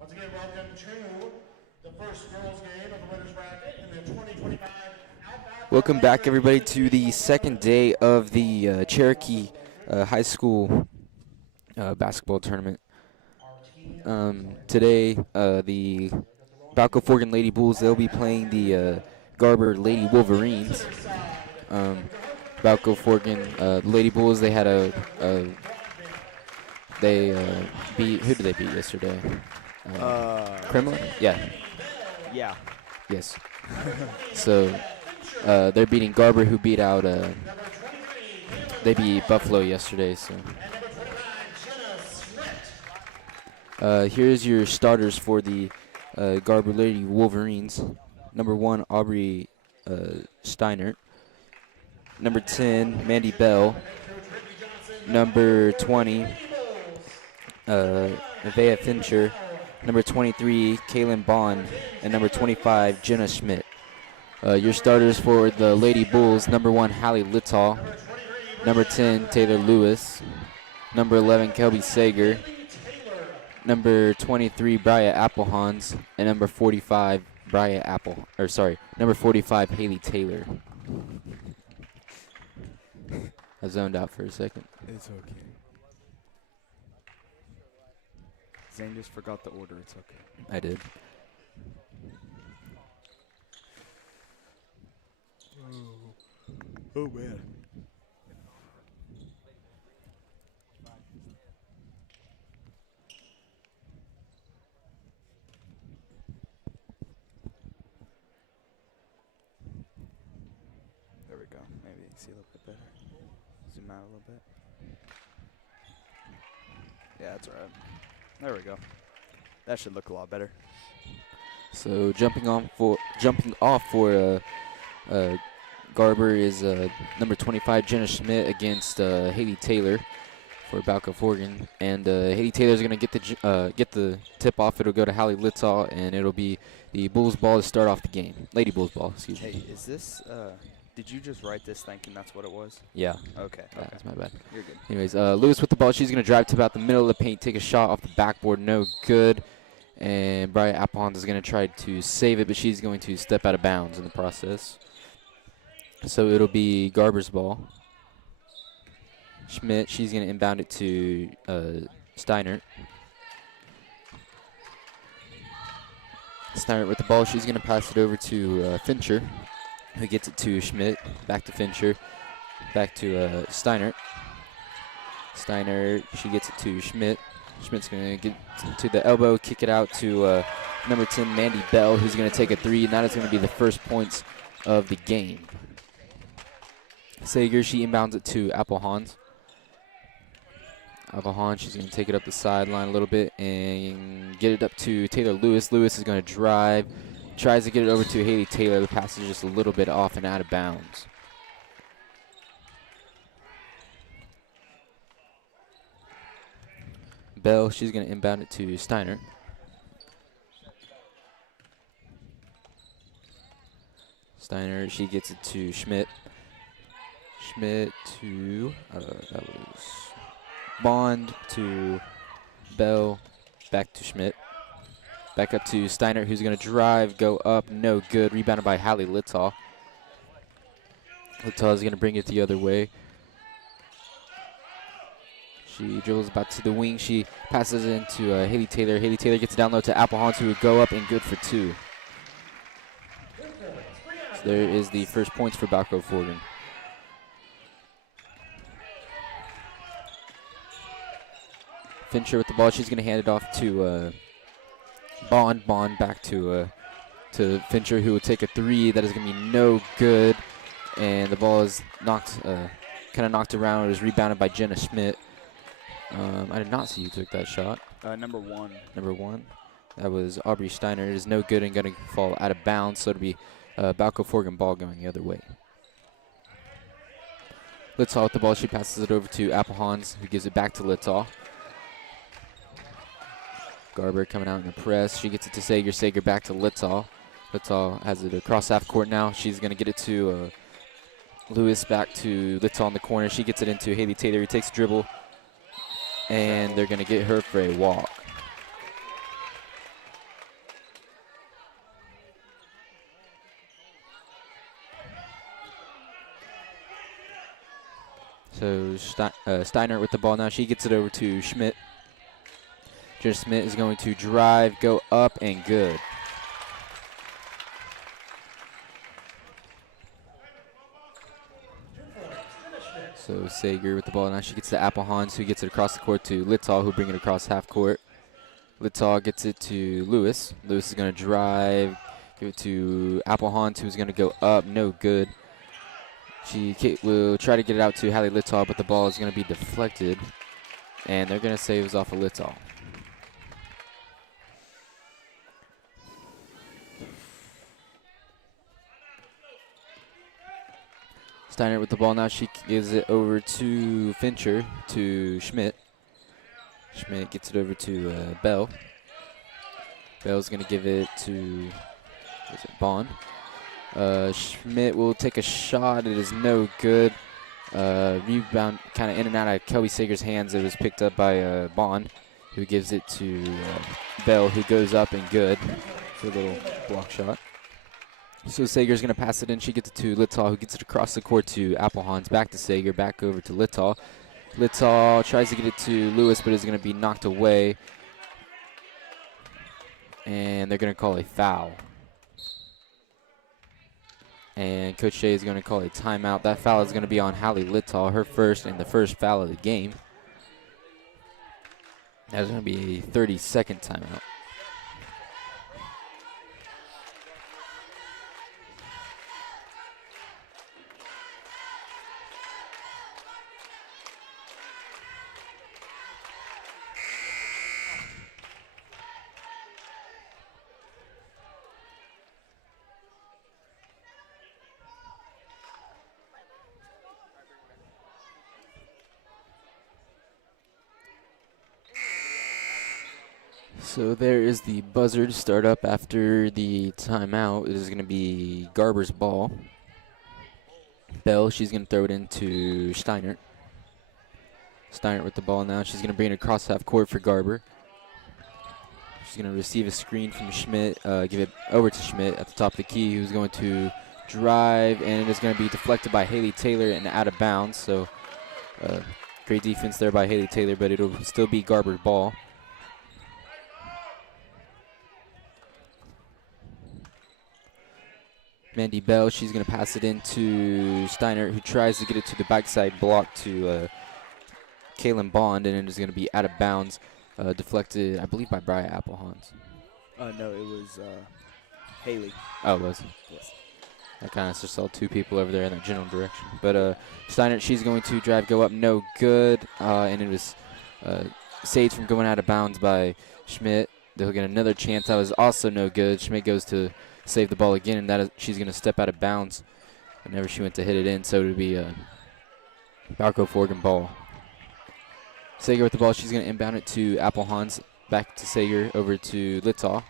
Once again, welcome to the first girls' game of the winners bracket in the 2025 Outback. Welcome back, everybody, to the second day of the Cherokee High School basketball tournament. Today, the Balko-Forgan Lady Bulls, they'll be playing the Garber Lady Wolverines. Balko-Forgan, the Lady Bulls, they had they beat, who did they beat yesterday? Kremlin? Yeah. Yeah. Yes. So they're beating Garber, who beat out, they beat Buffalo yesterday. So here's your starters for the Garber Lady Wolverines. Number 1, Aubrey Steinert. Number 10, Mandy Bell. Number 20, Nevaeh Fincher. Number 23, Kaylin Bond. And number 25, Jenna Schmidt. Your starters for the Lady Bulls: number 1, Hallie Littall. Number 10, Taylor Lewis. Number 11, Kelby Sager. Number 23, Bria Applehans. And number 45, number 45, Haley Taylor. I zoned out for a second. It's okay. Zane just forgot the order. It's okay. I did. Oh man. There we go. Maybe you can see a little bit better. Zoom out a little bit. Yeah, that's all right. There we go. That should look a lot better. So jumping off for Garber is number 25, Jenna Schmidt, against Haley Taylor for Balko-Forgan. And Haley Taylor's going to get the tip off. It'll go to Hallie Littall, and it'll be the Bulls ball to start off the game. Lady Bulls ball, excuse me. Hey, is this, did you just write this thinking that's what it was? Yeah. Okay. That's my bad. You're good. Anyways, Lewis with the ball. She's going to drive to about the middle of the paint, take a shot off the backboard. No good. And Bria Applehans is going to try to save it, but she's going to step out of bounds in the process. So it'll be Garber's ball. Schmidt, she's going to inbound it to Steinert. Steinert with the ball. She's going to pass it over to Fincher, who gets it to Schmidt. Back to Fincher. Back to Steinert. Steinert, she gets it to Schmidt. Schmidt's going to get to the elbow, kick it out to number 10, Mandy Bell, who's going to take a 3, and that is going to be the first points of the game. Sager, she inbounds it to Applehans. Applehans, she's going to take it up the sideline a little bit and get it up to Taylor Lewis. Lewis is going to drive, tries to get it over to Haley Taylor. The pass is just a little bit off and out of bounds. Bell, she's going to inbound it to Steinert. Steinert, she gets it to Schmidt. Schmidt to, that was Bond to Bell, back to Schmidt. Back up to Steinert, who's going to drive, go up, no good. Rebounded by Hallie Littall. Littall is going to bring it the other way. She dribbles back to the wing. She passes it into Haley Taylor. Haley Taylor gets it down low to Applehans, who would go up and good for 2. So there is the first points for Balko-Forgan. Fincher with the ball. She's going to hand it off to Bond. Bond back to Fincher, who will take a 3. That is going to be no good. And the ball is knocked, kind of knocked around. It was rebounded by Jenna Schmidt. I did not see who took that shot. Number 1. Number 1. That was Aubrey Steiner. It is no good and going to fall out of bounds, so it'll be Balko-Forgan ball going the other way. Littall with the ball. She passes it over to Applehans, who gives it back to Littall. Garber coming out in the press. She gets it to Sager. Sager back to Littall. Littall has it across half court now. She's going to get it to Lewis, back to Littall in the corner. She gets it into Haley Taylor, who takes a dribble. And they're going to get her for a walk. So Steiner with the ball now. She gets it over to Schmidt. Jenna Schmidt is going to drive, go up, and good. So Sager with the ball now. She gets to Applehans, who gets it across the court to Littall, who bring it across half court. Littall gets it to Lewis. Lewis is going to drive, give it to Applehans, who's going to go up, no good. She will try to get it out to Hallie Littall, but the ball is going to be deflected, and they're going to say it was off of Littall. Steiner with the ball now. She gives it over to Fincher, to Schmidt. Schmidt gets it over to Bell. Bell's going to give it to Bond. Schmidt will take a shot. It is no good. Rebound kind of in and out of Kelby Sager's hands. It was picked up by Bond, who gives it to Bell, who goes up and good for a little block shot. So Sager's going to pass it in. She gets it to Littall, who gets it across the court to Applehans. Back to Sager, back over to Littall. Littall tries to get it to Lewis, but is going to be knocked away. And they're going to call a foul. And Coach Shea is going to call a timeout. That foul is going to be on Hallie Littall, her first and the first foul of the game. That is going to be a 30-second timeout. So there is the buzzer to start up after the timeout. It is going to be Garber's ball. Bell, she's going to throw it into Steiner. Steiner with the ball now. She's going to bring it across half court for Garber. She's going to receive a screen from Schmidt, give it over to Schmidt at the top of the key, who's going to drive, and it is going to be deflected by Haley Taylor and out of bounds. So great defense there by Haley Taylor, but it'll still be Garber's ball. Mandy Bell, she's going to pass it into Steiner, who tries to get it to the backside block to Kaylin Bond, and it is going to be out of bounds, deflected, I believe, by Brian Applehans. No, it was Haley. Oh, it was? Yes. I kind of just saw two people over there in that general direction. But Steiner, she's going to drive, go up, no good, and it was saved from going out of bounds by Schmidt. They'll get another chance. That was also no good. Schmidt goes to save the ball again, and that is, she's going to step out of bounds whenever she went to hit it in, so it would be a Balko-Forgan ball. Sager with the ball. She's going to inbound it to Applehans. Back to Sager, over to Littall.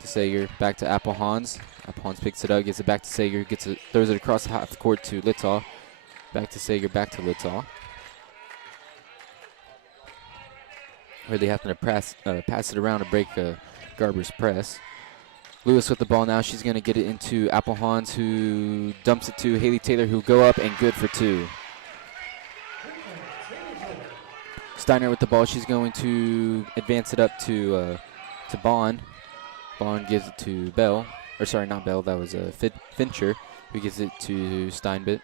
To Sager, back to Applehans. Applehans picks it up, gets it back to Sager, throws it across half the court to Littall. Back to Sager, back to Littall. Really having to pass it around to break Garber's press. Lewis with the ball now. She's going to get it into Applehans, who dumps it to Haley Taylor, who go up and good for two. Steiner with the ball. She's going to advance it up to Bond. Bond gives it to Bell. Or sorry, not Bell. That was Fincher, who gives it to Steiner.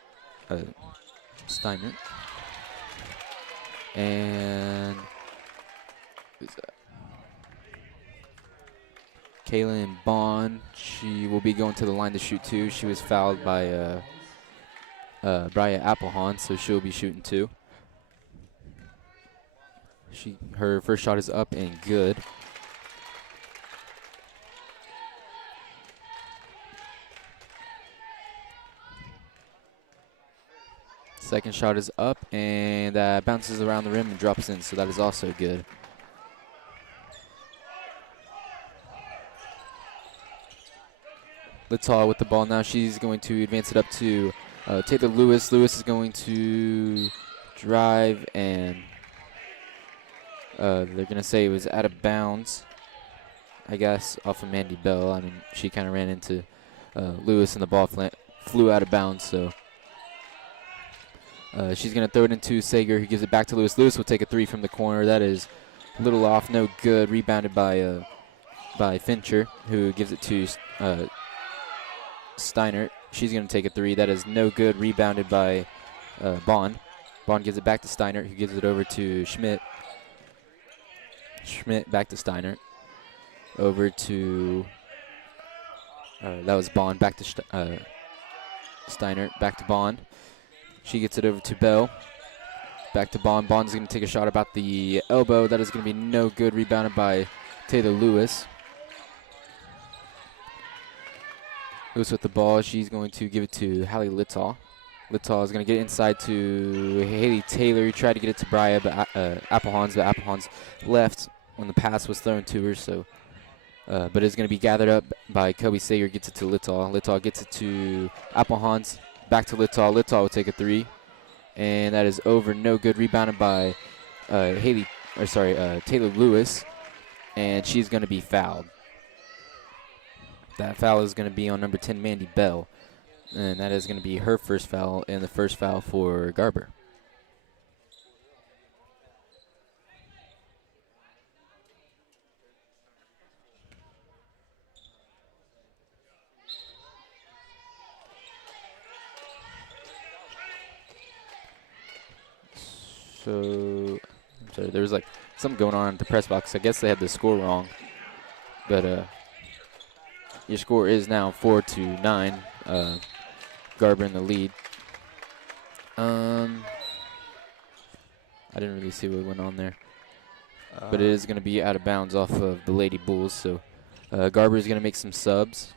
And who's that? Kaylin Bond, she will be going to the line to shoot two. She was fouled by Brian Applehans, so she'll be shooting two. Her first shot is up and good. Second shot is up and bounces around the rim and drops in, so that is also good. Littall with the ball now. She's going to advance it up to Taylor Lewis. Lewis is going to drive, and they're going to say it was out of bounds, I guess, off of Mandy Bell. I mean, she kind of ran into Lewis, and the ball flew out of bounds. So She's going to throw it into Sager, who gives it back to Lewis. Lewis will take a 3 from the corner. That is a little off, no good. Rebounded by Fincher, who gives it to Steiner. She's going to take a 3. That is no good. Rebounded by Bond. Bond gives it back to Steiner, who gives it over to Schmidt. Schmidt back to Steiner. Over to, that was Bond. Back to Steiner. Back to Bond. She gets it over to Bell. Back to Bond. Bond's going to take a shot about the elbow. That is going to be no good. Rebounded by Taylor Lewis. Lewis with the ball. She's going to give it to Hallie Littall. Littall is going to get inside to Haley Taylor. He tried to get it to Bria, but Applehans. But Applehans left when the pass was thrown to her. So, but it's going to be gathered up by Kobe Sager. Gets it to Littall. Littall gets it to Applehans. Back to Littall. Littall will take a 3. And that is over. No good. Rebounded by Taylor Lewis. And she's going to be fouled. That foul is going to be on number 10, Mandy Bell. And that is going to be her first foul and the first foul for Garber. So, I'm sorry, there was like something going on at the press box. I guess they had the score wrong. But your score is now 4-9. Garber in the lead. I didn't really see what went on there. But it is going to be out of bounds off of the Lady Bulls. So Garber is going to make some subs.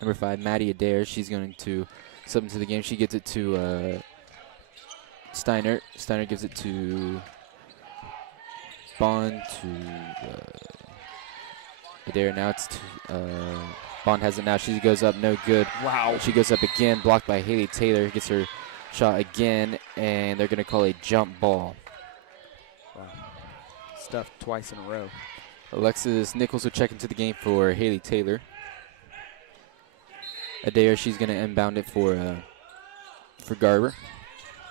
Number 5, Maddie Adair. She's going to sub into the game. She gets it to Steiner. Steiner gives it to Bond to Adair. Now it's to Bond has it now. She goes up, no good. Wow. She goes up again, blocked by Haley Taylor. Gets her shot again, and they're going to call a jump ball. Wow. Stuffed twice in a row. Alexis Nichols will check into the game for Haley Taylor. Adair, she's going to inbound it for Garber.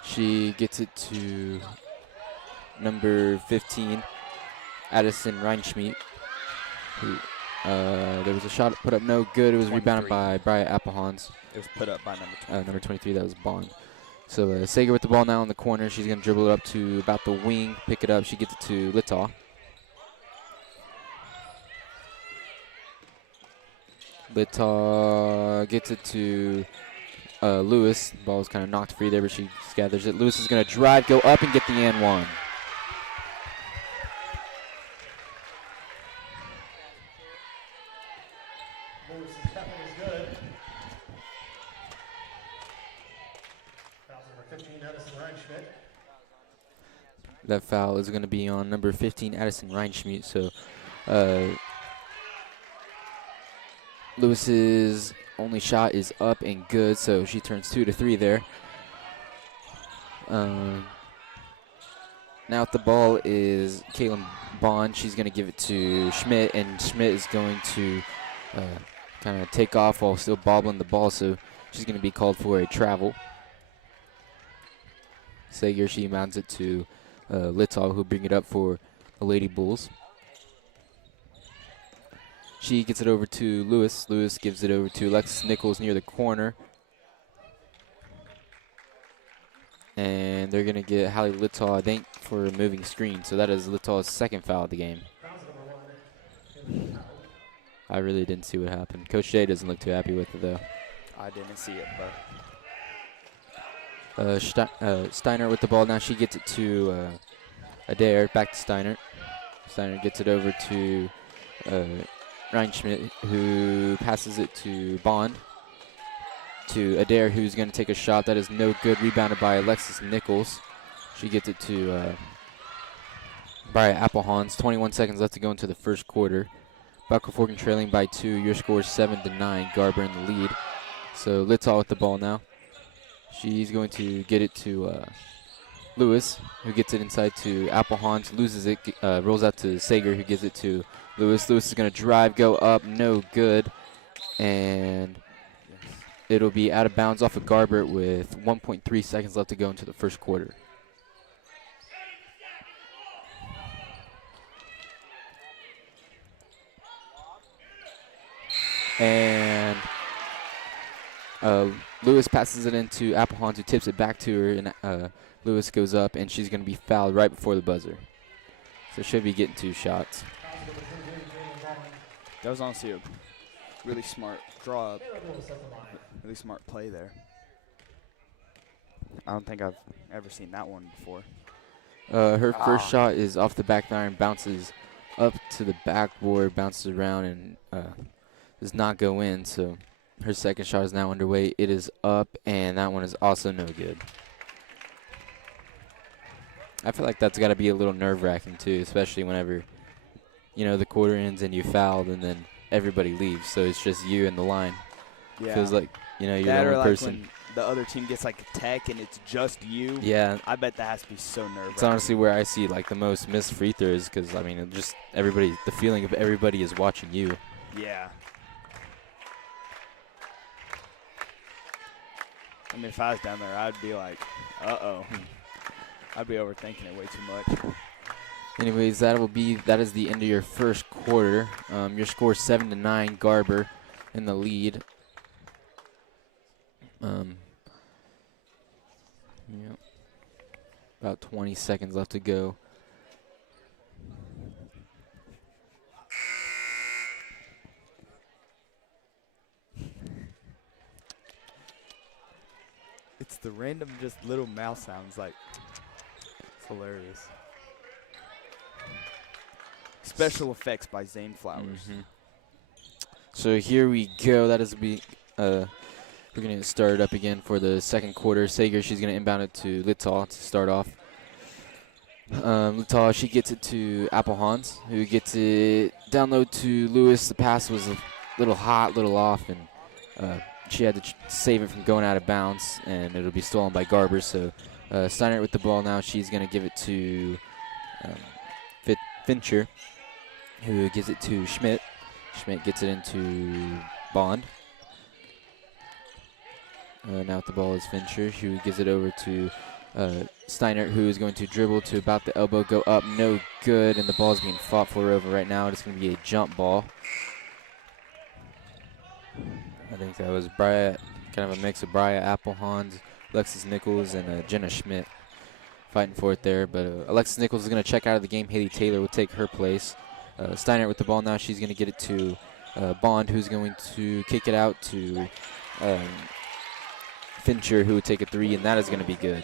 She gets it to number 15, Addison Reinschmidt. There was a shot put up, no good. It was 23. Rebounded by Bria Applehans. It was put up by number 23. Number 23, that was Bond. So Sager with the ball now in the corner. She's going to dribble it up to about the wing, pick it up. She gets it to Littall. Littall gets it to Lewis. The ball is kind of knocked free there, but she gathers it. Lewis is going to drive, go up, and get the and one. Lewis' tapping is good. Foul number 15, Addison Reinschmidt. That foul is going to be on number 15, Addison Reinschmidt. So Lewis's only shot is up and good, so she turns 2-3 there. Now with the ball is Kaylin Bond. She's going to give it to Schmidt, and Schmidt is going to kind of take off while still bobbling the ball, so she's going to be called for a travel. Sager, she mounts it to Littall, who'll bring it up for the Lady Bulls. She gets it over to Lewis. Lewis gives it over to Alexis Nichols near the corner. And they're going to get Hallie Littall, I think, for a moving screen. So that is Littall's second foul of the game. I really didn't see what happened. Coach Jay doesn't look too happy with it, though. I didn't see it, but Steiner with the ball now. She gets it to Adair. Back to Steiner. Steiner gets it over to Reinschmidt, who passes it to Bond. To Adair, who's going to take a shot. That is no good. Rebounded by Alexis Nichols. She gets it to Bria Applehans. 21 seconds left to go into the first quarter. Balko-Forgan trailing by 2. Your score is 7-9. Garber in the lead. So Littall with the ball now. She's going to get it to Lewis, who gets it inside to Applehans. Loses it. Rolls out to Sager, who gives it to Lewis. Lewis is going to drive, go up. No good. And It'll be out of bounds off of Garbert with 1.3 seconds left to go into the first quarter. And Lewis passes it into Applehans, who tips it back to her, and Lewis goes up, and she's going to be fouled right before the buzzer. So she'll be getting 2 shots. That was honestly a really smart draw up, really smart play there. I don't think I've ever seen that one before. Her first shot is off the back iron, bounces up to the backboard, bounces around, and does not go in. So her second shot is now underway. It is up, and that one is also no good. I feel like that's got to be a little nerve-wracking too, especially whenever, you know, the quarter ends and you fouled and then everybody leaves. So it's just you and the line. Yeah. Feels like, you know, you're That the or only like person. when the other team gets like a tech and it's just you. Yeah. I bet that has to be so nerve-wracking. It's honestly where I see like the most missed free throws, because I mean, it just everybody, the feeling of everybody is watching you. Yeah. I mean, if I was down there, I'd be like, uh-oh. I'd be overthinking it way too much. Anyways, that is the end of your first quarter. Your score 7-9, Garber in the lead. Yeah. About 20 seconds left to go. It's the random just little mouse sounds, like, it's hilarious. Special effects by Zane Flowers. So here we go. That is we're going to start it up again for the second quarter. Sager, she's going to inbound it to Littall to start off. Littall, she gets it to Applehans, who gets it down low to Lewis. The pass was a little hot, little off, and she had to save it from going out of bounds, and it'll be stolen by Garber. So Steiner with the ball now. She's going to give it to Fincher, who gives it to Schmidt. Schmidt gets it into Bond. Now with the ball is Fincher, who gives it over to Steiner, who is going to dribble to about the elbow, go up, no good, and the ball is being fought for over right now. It's going to be a jump ball. I think that was kind of a mix of Bria Applehans, Alexis Nichols, and Jenna Schmidt fighting for it there. But Alexis Nichols is going to check out of the game. Haley Taylor will take her place. Steiner with the ball now. She's going to get it to Bond, who's going to kick it out to Fincher, who would take a 3, and that is going to be good.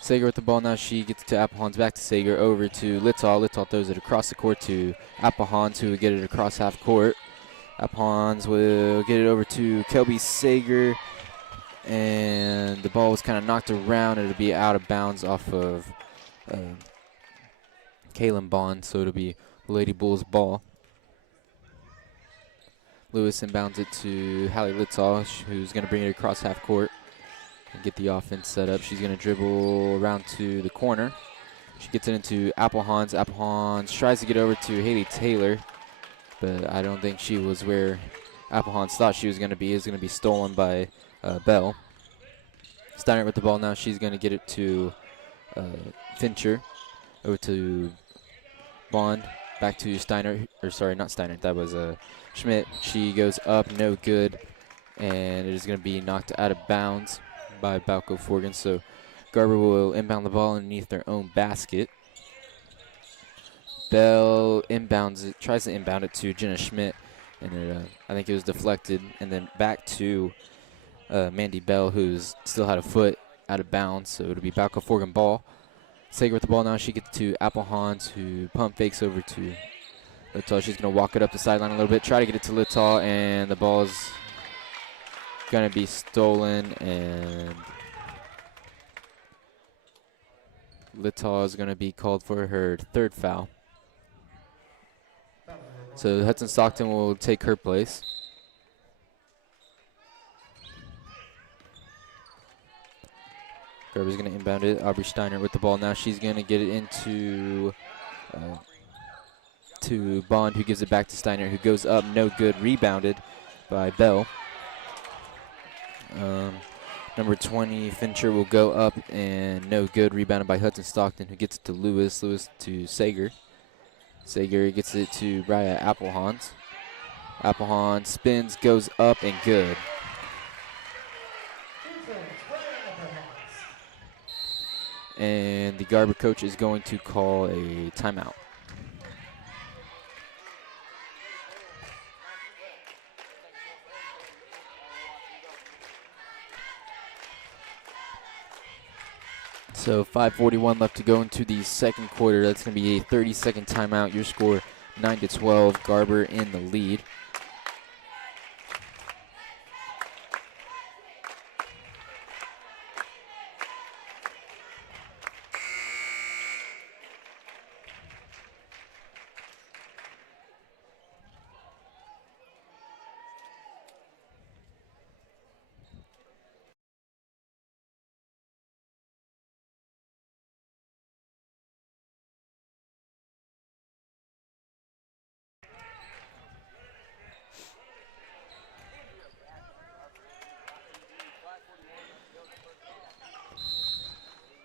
Sager with the ball now. She gets it to Applehans, back to Sager, over to Littall. Littall throws it across the court to Applehans, who will get it across half court. Applehans will get it over to Kelby Sager, and the ball was kind of knocked around. It'll be out of bounds off of Kaylin Bond, so it'll be Lady Bulls ball. Lewis inbounds it to Hallie Littall, who's going to bring it across half court and get the offense set up. She's going to dribble around to the corner. She gets it into Applehans. Applehans tries to get over to Haley Taylor, but I don't think she was where Applehans thought she was going to be. It's going to be stolen by Bell. Steiner with the ball now. She's going to get it to Fincher, over to Bond, back to Steiner, or sorry, not Steiner, that was Schmidt. She goes up, no good, and it is going to be knocked out of bounds by Balko-Forgan. So Garber will inbound the ball underneath their own basket. Bell inbounds it, tries to inbound it to Jenna Schmidt, and I think it was deflected, and then back to Mandy Bell, who's still had a foot out of bounds, so it'll be Balko-Forgan ball. Sager with the ball now. She gets to Applehans, who pump fakes over to Littall. She's going to walk it up the sideline a little bit, try to get it to Littall, and the ball is going to be stolen, and Littall is going to be called for her third foul. So Hudson Stockton will take her place. Garber's going to inbound it. Aubrey Steiner with the ball now. She's going to get it into to Bond, who gives it back to Steiner, who goes up, no good, rebounded by Bell. Number 20, Fincher will go up and no good. Rebounded by Hudson Stockton, who gets it to Lewis. Lewis to Sager. Sager gets it to Brian Applehans. Applehans spins, goes up and good. And the Garber coach is going to call a timeout. So 5:41 left to go into the second quarter. That's going to be a 30-second timeout. Your score 9-12. Garber in the lead.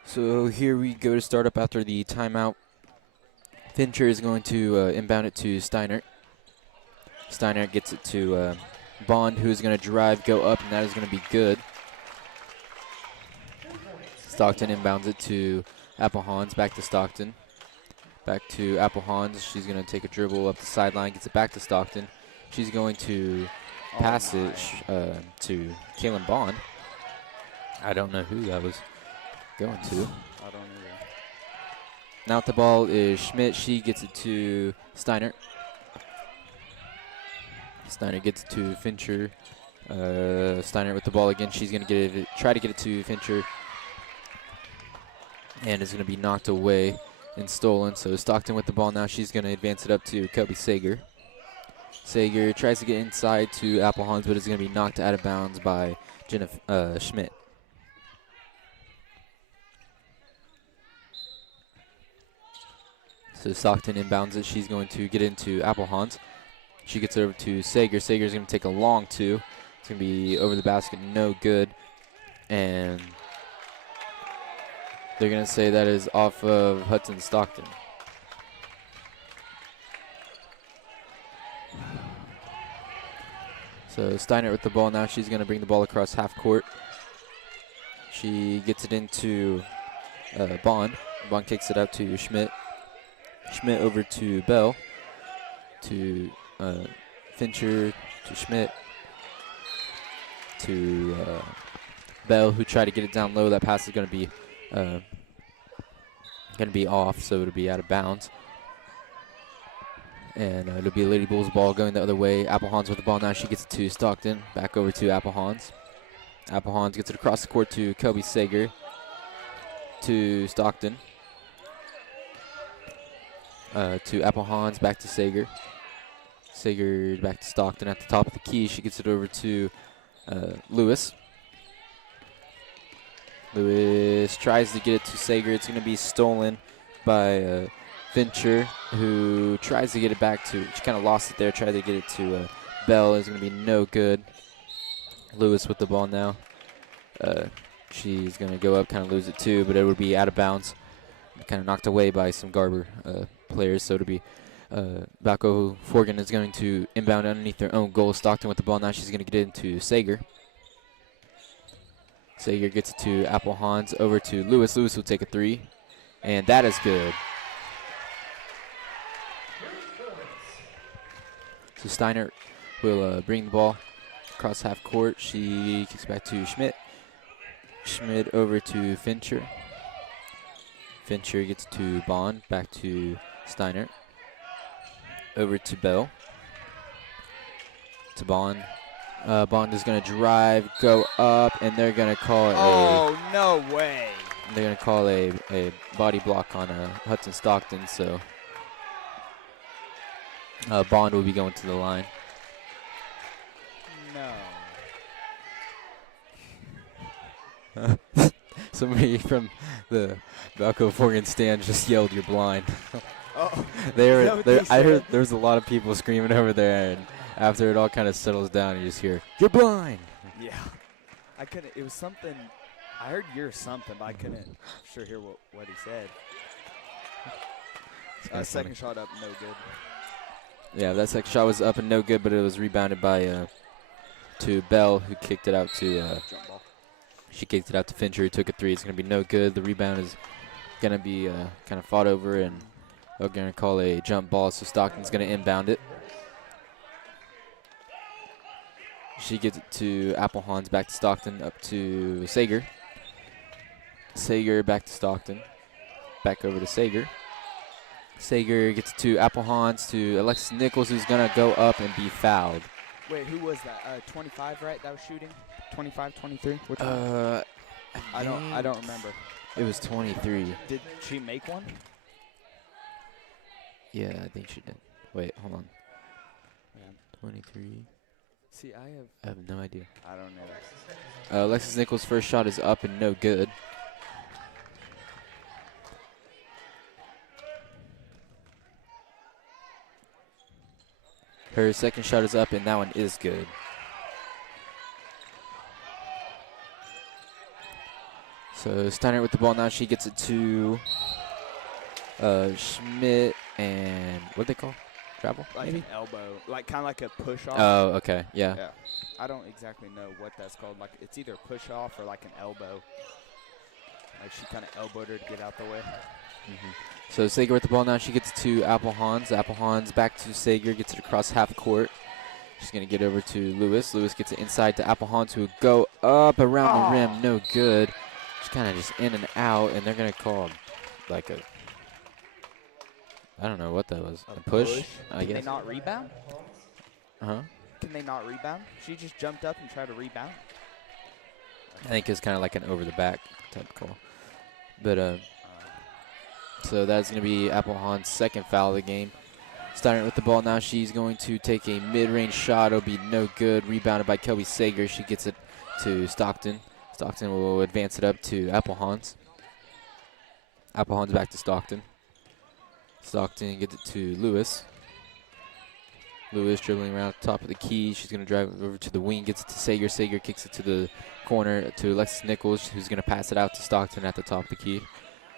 So here we go to start up after the timeout. Fincher is going to inbound it to Steiner. Steiner gets it to Bond, who is going to drive, go up, and that is going to be good. Stockton inbounds it to Applehans, back to Stockton. Back to Applehans. She's going to take a dribble up the sideline, gets it back to Stockton. She's going to pass it to Kaylin Bond. I don't know who that was going to. I don't either. Now at the ball is Schmidt. She gets it to Steiner. Steiner gets it to Fincher. Steiner with the ball again. She's going to try to get it to Fincher. And it's going to be knocked away and stolen. So Stockton with the ball now. She's going to advance it up to Kobe Sager. Sager tries to get inside to Applehans, but it's going to be knocked out of bounds by Jenna Schmidt. So Stockton inbounds it. She's going to get into Applehans. She gets it over to Sager. Sager's going to take a long two. It's going to be over the basket, no good. And they're going to say that is off of Hudson Stockton. So Steiner with the ball now. She's going to bring the ball across half court. She gets it into Bond. Bond kicks it up to Schmidt. Schmidt over to Bell, to Fincher, to Schmidt, to Bell, who tried to get it down low. That pass is going to be off, so it'll be out of bounds. And it'll be Lady Bulls ball going the other way. Applehans with the ball now. She gets it to Stockton. Back over to Applehans. Applehans gets it across the court to Kobe Sager, to Stockton. To Applehans, back to Sager. Sager back to Stockton at the top of the key. She gets it over to Lewis. Lewis tries to get it to Sager. It's going to be stolen by Fincher, who tries to get it back to, she kind of lost it there, tried to get it to Bell. It's going to be no good. Lewis with the ball now. She's going to go up, kind of lose it too, but it would be out of bounds. Kind of knocked away by some Garber players, so it'll be Balko-Forgan is going to inbound underneath their own goal. Stockton with the ball now. She's going to get it into Sager. Sager gets it to Applehans, over to Lewis. Lewis will take a three, and that is good. So Steiner will bring the ball across half court. She kicks back to Schmidt. Schmidt over to Fincher. Fincher gets to Bond, back to Steiner. Over to Bell. To Bond. Bond is going to drive, go up, and they're going to call no way. They're going to call a body block on Hudson Stockton, so Bond will be going to the line. No. Somebody from the Balko-Forgan stand just yelled, "You're blind." Oh, I heard there was a lot of people screaming over there, and After it all kind of settles down, you just hear, "You're blind." Yeah. I couldn't. It was something. I heard you're something, but I couldn't sure hear what he said. Kinda Second funny. shot up, no good. Yeah, that second shot was up and no good, but it was rebounded by to Bell, who kicked it out to. Jump ball. She kicked it out to Fincher, who took a three. It's gonna be no good. The rebound is gonna be kind of fought over, and they're gonna call a jump ball. So Stockton's gonna inbound it. She gets it to Applehans, back to Stockton, up to Sager. Sager back to Stockton, back over to Sager. Sager gets it to Applehans, to Alexis Nichols, who's gonna go up and be fouled. Wait, who was that? 25, right? That was shooting. 25, 23. Which one? I don't remember. It was 23. Did she make one? Yeah, I think she did. Wait, hold on. Yeah. 23. See, I have no idea. I don't know. Alexis Nichols' first shot is up and no good. Her second shot is up and that one is good. So Steiner with the ball now. She gets it to Schmidt and what do they call? Travel? Like Maybe? an elbow, like kind of like a push off. Oh, okay, yeah. Yeah. I don't exactly know what that's called. Like it's either a push off or like an elbow. Like she kind of elbowed her to get out the way. So Sager with the ball now. She gets it to Applehans. Applehans back to Sager, gets it across half court. She's going to get over to Lewis. Lewis gets it inside to Applehans, who would go up around the rim. No good. She's kind of just in and out, and they're going to call like a, I don't know what that was. A push, I Can guess. they not rebound? Uh-huh. Can they not rebound? She just jumped up and tried to rebound. I think it's kind of like an over-the-back type call. But, so that's going to be Applehans' second foul of the game. Steiner with the ball now. She's going to take a mid-range shot. It'll be no good. Rebounded by Kelby Sager. She gets it to Stockton. Stockton will advance it up to Applehans. Applehans back to Stockton. Stockton gets it to Lewis. Lewis dribbling around the top of the key. She's going to drive it over to the wing. Gets it to Sager. Sager kicks it to the corner to Alexis Nichols, who's going to pass it out to Stockton at the top of the key.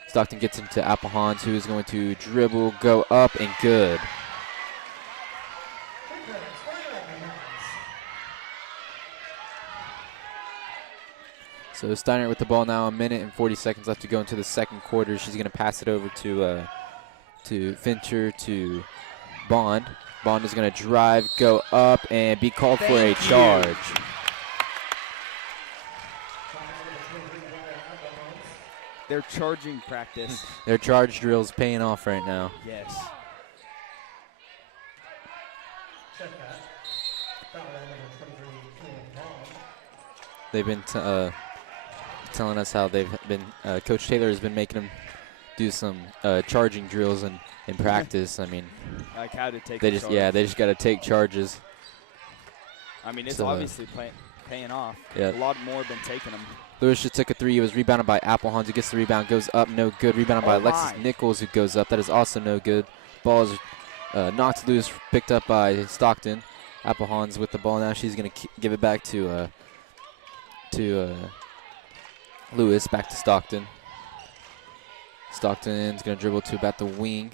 Stockton gets into Applehans, who is going to dribble, go up, and good. So Steiner with the ball now, 1 minute and 40 seconds left to go into the second quarter. She's going to pass it over to Fincher, to Bond. Bond is going to drive, go up, and be called for a charge. They're charging practice. Their charge drill is paying off right now. Yes. They've been telling us how they've been, Coach Taylor has been making them do some charging drills in practice. I mean, Like how to take they a just, charge. yeah, they just got to take charges. I mean, it's So, obviously paying off. Yeah. A lot more been taking them. Lewis just took a three. It was rebounded by Applehans, who gets the rebound, goes up, no good. Rebounded by Oh, Alexis my. Nichols, who goes up. That is also no good. Ball is knocked loose, picked up by Stockton. Applehans with the ball now. She's going to give it back to Lewis, back to Stockton. Stockton's going to dribble to about the wing.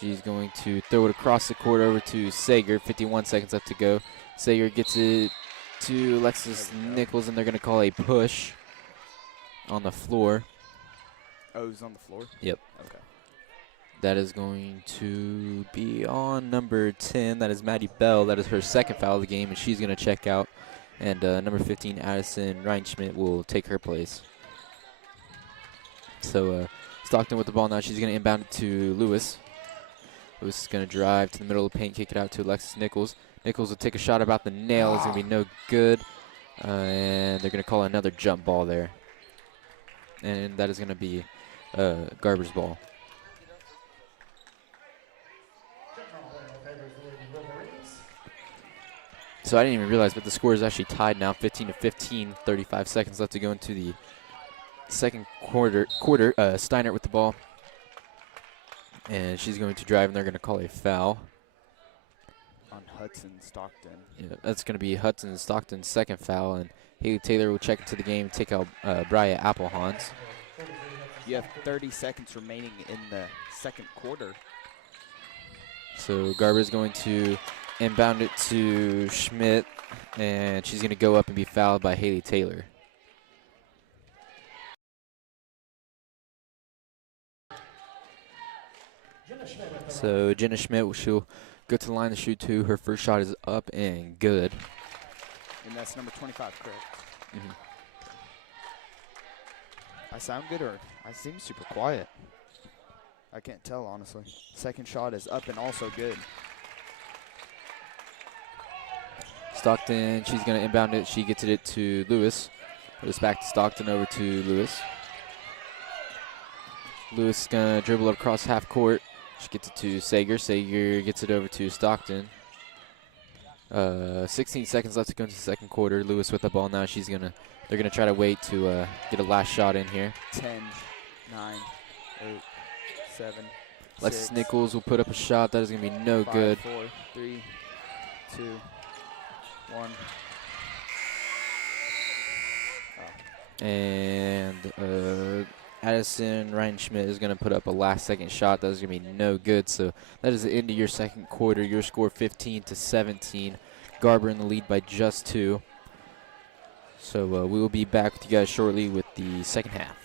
She's going to throw it across the court over to Sager. 51 seconds left to go. Sager gets it to Alexis Nichols, and they're going to call a push on the floor. Oh, he's on the floor? Yep. Okay. That is going to be on number 10. That is Maddie Bell. That is her second foul of the game, and she's going to check out. And number 15, Addison Reinschmidt, will take her place. So Stockton with the ball now. She's going to inbound it to Lewis. Lewis is going to drive to the middle of the paint, kick it out to Alexis Nichols. Nichols will take a shot about the nail. It's going to be no good. And they're going to call another jump ball there. And that is going to be Garber's ball. So I didn't even realize, but the score is actually tied now, 15-15. 35 seconds left to go into the second quarter. Steiner with the ball. And she's going to drive, and they're going to call a foul. on Hudson Stockton. Yeah, that's going to be Hudson Stockton's second foul, and Haley Taylor will check into the game, take out Brian Applehans. You have 30 seconds remaining in the second quarter. So Garber's going to inbound it to Schmidt, and she's going to go up and be fouled by Haley Taylor. So Jenna Schmidt, she'll go to the line to shoot two. Her first shot is up and good. And that's number 25, correct? Mm-hmm. I sound good, or I seem super quiet? I can't tell, honestly. Second shot is up and also good. Stockton, she's going to inbound it. She gets it to Lewis. Goes back to Stockton, over to Lewis. Lewis is going to dribble it across half court. She gets it to Sager. Sager gets it over to Stockton. 16 seconds left to go into the second quarter. Lewis with the ball now. They're gonna try to wait to get a last shot in here. 10, 9, 8, 7, Alexis 6, Nichols will put up a shot. That is gonna be no 5, good. 4, 3, 2, 1. Oh. And Addison Ryan Schmidt is gonna put up a last second shot. That is gonna be no good. So that is the end of your second quarter. Your score 15-17. Garber in the lead by just 2. So we will be back with you guys shortly with the second half.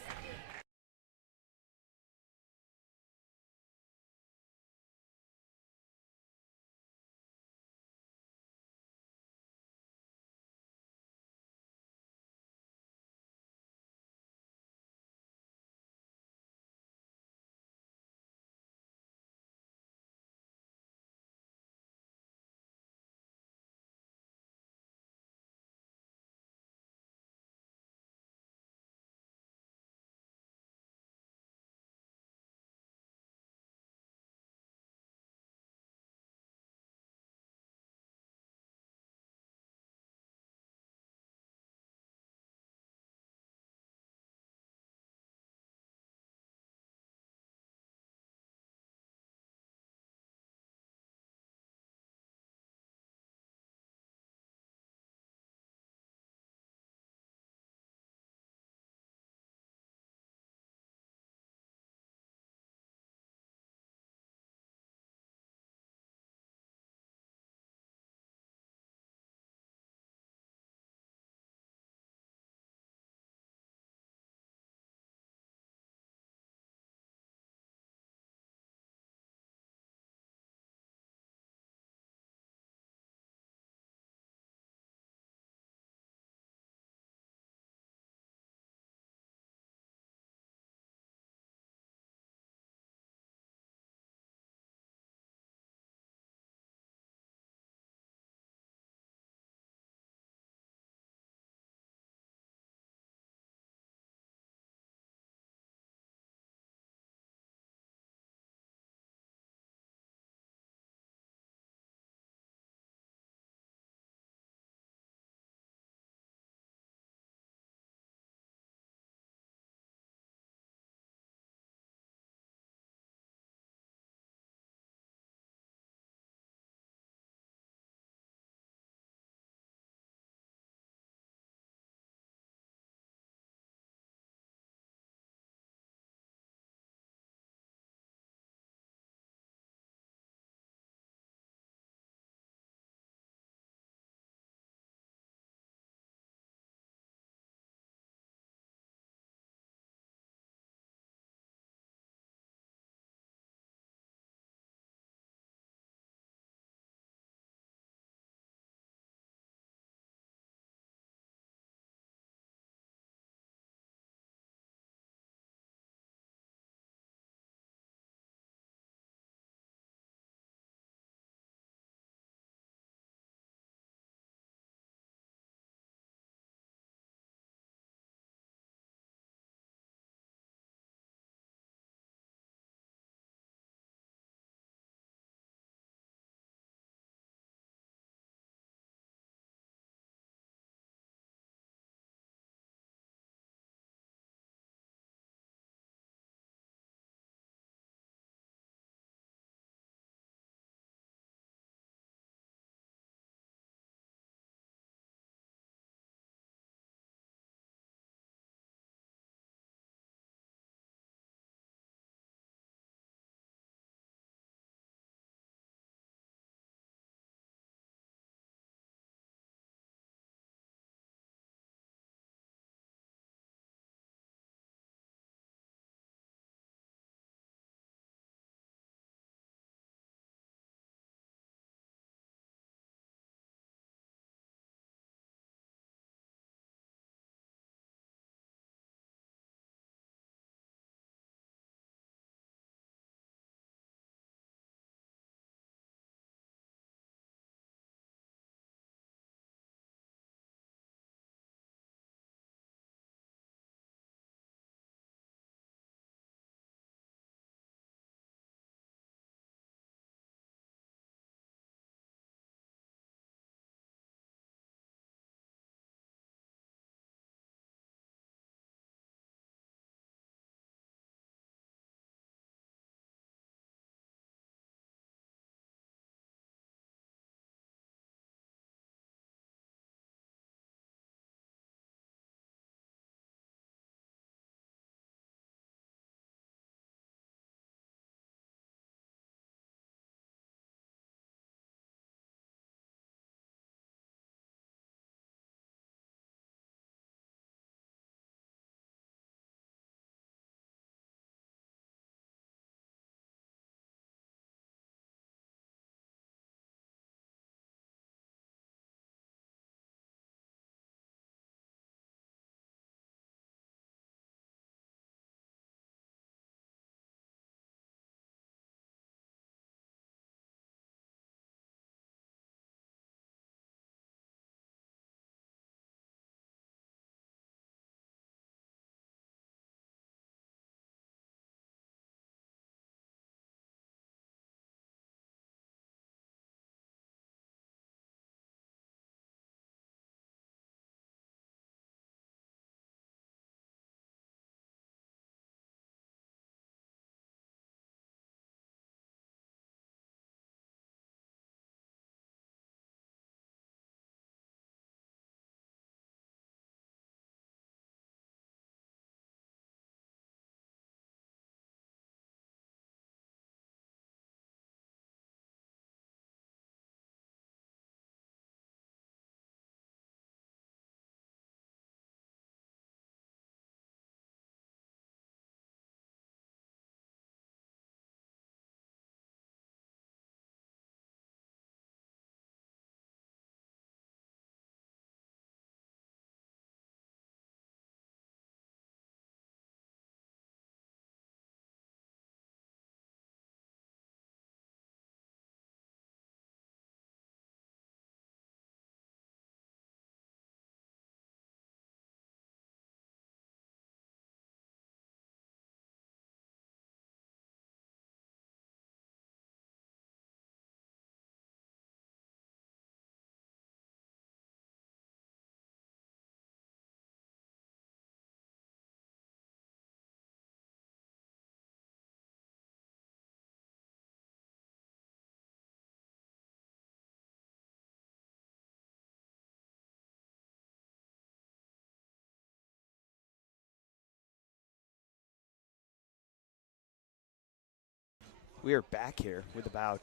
We are back here with about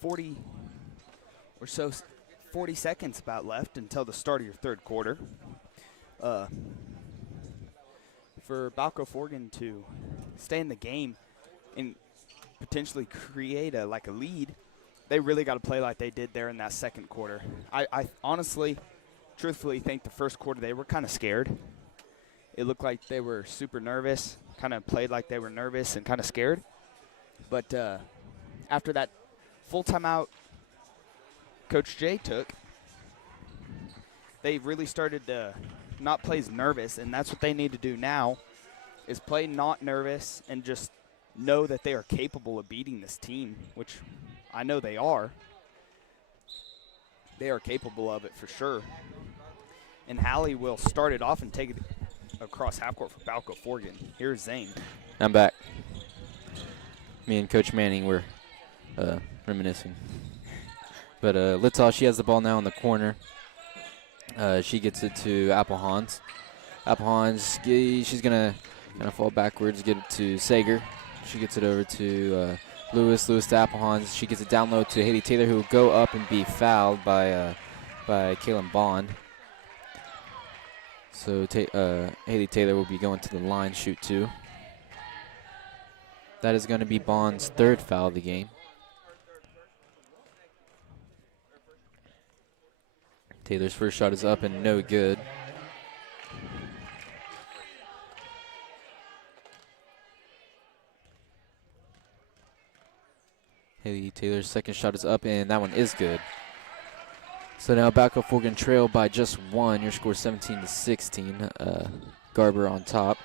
40 or so, 40 seconds about left until the start of your third quarter. For Balko-Forgan to stay in the game and potentially create a lead, they really got to play like they did there in that second quarter. I honestly, truthfully think the first quarter they were kind of scared. It looked like they were super nervous, kind of played like they were nervous and kind of scared. But after that full timeout Coach Jay took, they really started to not play as nervous, and that's what they need to do now, is play not nervous and just know that they are capable of beating this team, which I know they are. They are capable of it for sure. And Hallie will start it off and take it across half court for Balko-Forgan. Here's Zane. I'm back. Me and Coach Manning were reminiscing. But Littall, she has the ball now in the corner. She gets it to Applehans. Applehans, she's going to kind of fall backwards, get it to Sager. She gets it over to Lewis. Lewis to Applehans. She gets it down low to Haley Taylor, who will go up and be fouled by Kaylin Bond. So Haley Taylor will be going to the line, shoot two. That is going to be Bond's third foul of the game. Taylor's first shot is up and no good. Haley Taylor's second shot is up and that one is good. So now Balko-Forgan trail by just one. Your score 17-16. Garber on top.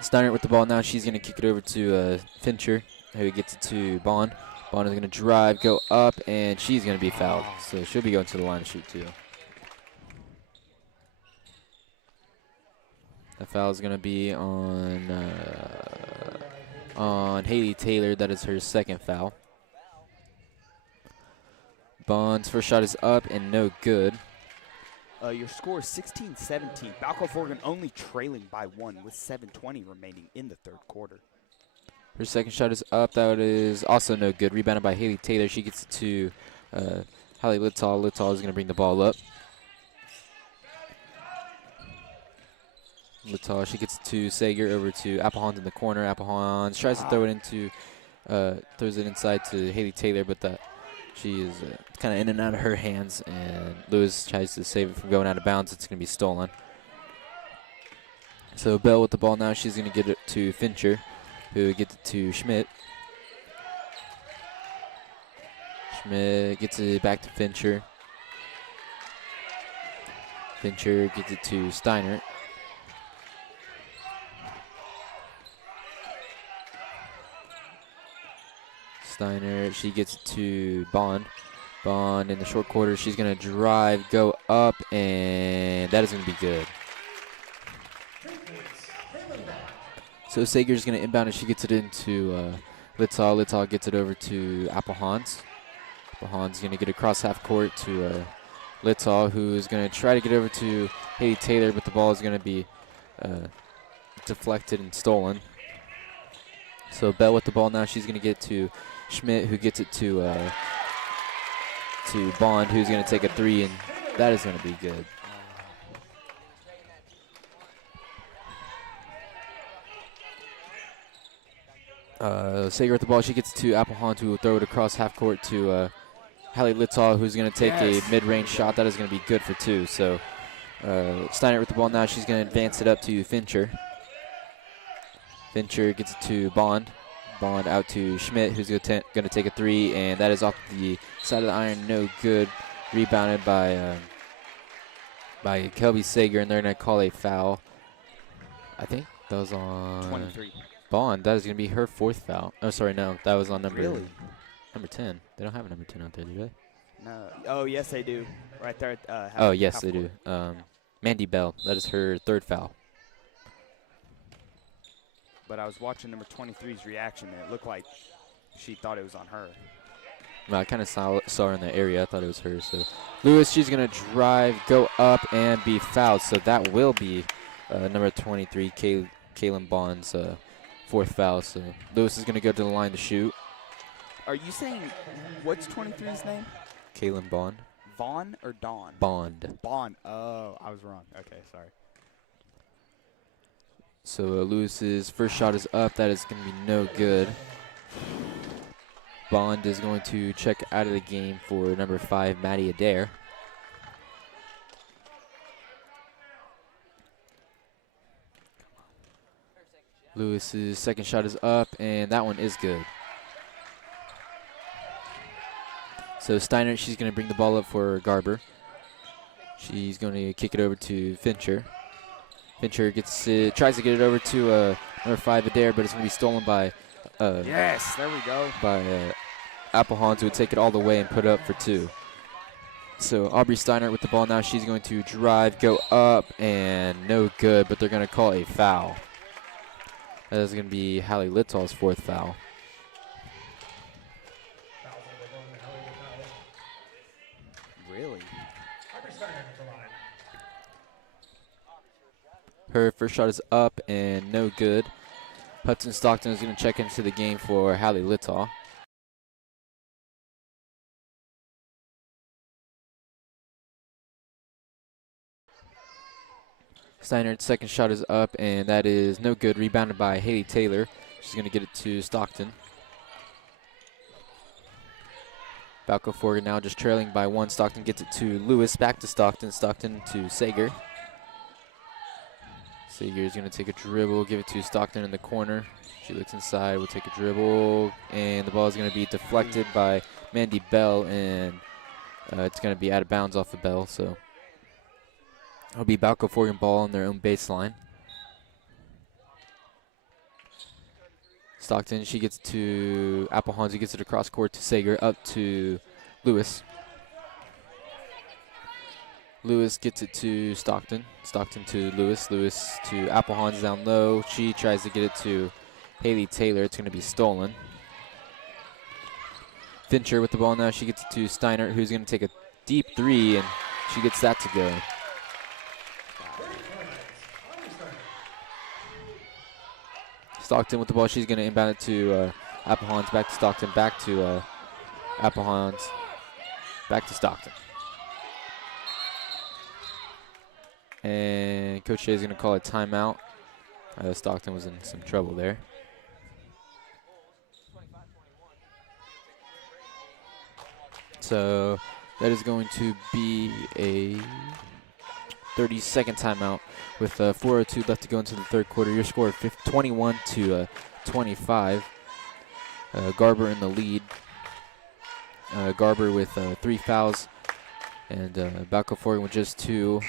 Steiner with the ball now. She's going to kick it over to Fincher, who gets it to Bond. Bond is going to drive, go up, and she's going to be fouled. So she'll be going to the line to shoot too. The foul is going to be on Haley Taylor. That is her second foul. Bond's first shot is up and no good. Your score is 16-17. Balko-Forgan only trailing by one with 7:20 remaining in the third quarter. Her second shot is up. That is also no good. Rebounded by Haley Taylor. She gets it to Hallie Littall. Littall is going to bring the ball up. Littall, she gets it to Sager, over to Applehans in the corner. Applehans tries to throw it into, throws it inside to Haley Taylor, but she is kind of in and out of her hands, and Lewis tries to save it from going out of bounds. It's going to be stolen. So Bell with the ball now. She's going to get it to Fincher, who gets it to Schmidt. Schmidt gets it back to Fincher. Fincher gets it to Steiner. Steiner, she gets it to Bond. Bond in the short quarter. She's going to drive, go up, and that is going to be good. So Sager's going to inbound, and she gets it into Littall. Littall gets it over to Applehans. Applehans going to get across half court to Littall, who is going to try to get over to Haley Taylor, but the ball is going to be deflected and stolen. So Bell with the ball now. She's going to get to Schmidt, who gets it to Bond, who's going to take a three, and that is going to be good. Sager with the ball. She gets to Applehans, who will throw it across half court to Hallie Littall, who's going to take a mid-range shot. That is going to be good for two. So Steiner with the ball now. She's going to advance it up to Fincher. Fincher gets it to Bond. Bond out to Schmidt, who's going to take a three, and that is off the side of the iron. No good. Rebounded by Kelby Sager, and they're going to call a foul. I think that was on 23. Bond. That is going to be her fourth foul. Oh, sorry, no. That was on number 10. They don't have a number 10 out there, do they? No. Oh, yes, they do. Right there. Oh, yes, they do. Mandy Bell. That is her third foul. But I was watching number 23's reaction, and it looked like she thought it was on her. Well, I kind of saw her in the area. I thought it was her. So Lewis, she's going to drive, go up, and be fouled. So that will be number 23, Kaylin Bond's 4th foul. So Lewis is going to go to the line to shoot. Are you saying what's 23's name? Kalen Bond. Vaughn or Dawn? Bond. Bond. Oh, I was wrong. Okay, sorry. So Lewis's first shot is up. That is going to be no good. Bond is going to check out of the game for number 5, Maddie Adair. Lewis's second shot is up, and that one is good. So Steiner, she's going to bring the ball up for Garber. She's going to kick it over to Fincher. Fincher gets it, tries to get it over to number 5 Adair, but it's going to be stolen by yes, there we go. By Applehans, who would take it all the way and put it up for 2. So Aubrey Steiner with the ball now. She's going to drive, go up, and no good, but they're going to call a foul. That is going to be Hallie Littall's 4th foul. Really? Her first shot is up and no good. Hudson Stockton is going to check into the game for Hallie Littall. Steiner's second shot is up, and that is no good. Rebounded by Haley Taylor. She's going to get it to Stockton. Balko-Forgan now just trailing by 1. Stockton gets it to Lewis. Back to Stockton. Stockton to Sager. Sager is going to take a dribble, give it to Stockton in the corner. She looks inside, will take a dribble, and the ball is going to be deflected by Mandy Bell, and it's going to be out of bounds off of Bell. So it'll be Balko-Forgan ball on their own baseline. Stockton, she gets to Applehans, who gets it across court to Sager, up to Lewis. Lewis gets it to Stockton. Stockton to Lewis. Lewis to Applehans down low. She tries to get it to Haley Taylor. It's going to be stolen. Fincher with the ball now. She gets it to Steiner, who's going to take a deep 3, and she gets that to go. Stockton with the ball. She's going to inbound it to Applehans. Back to Stockton. Back to Applehans. Back to Stockton. And Coach Shea is going to call a timeout. Stockton was in some trouble there. So that is going to be a 30-second timeout with 4:02 left to go into the third quarter. Your score 21-25. Garber in the lead. Garber with 3 fouls, and Balko-Forgan with just 2.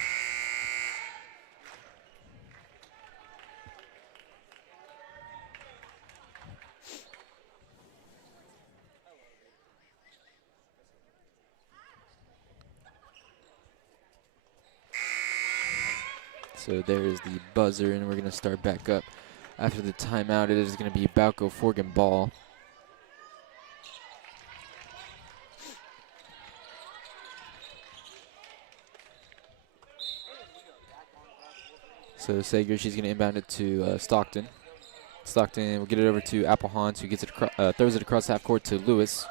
So there's the buzzer, and we're going to start back up. After the timeout, it is going to be Balko-Forgan ball. So Sager, she's going to inbound it to Stockton. Stockton will get it over to Applehans, who gets it throws it across half court to Lewis.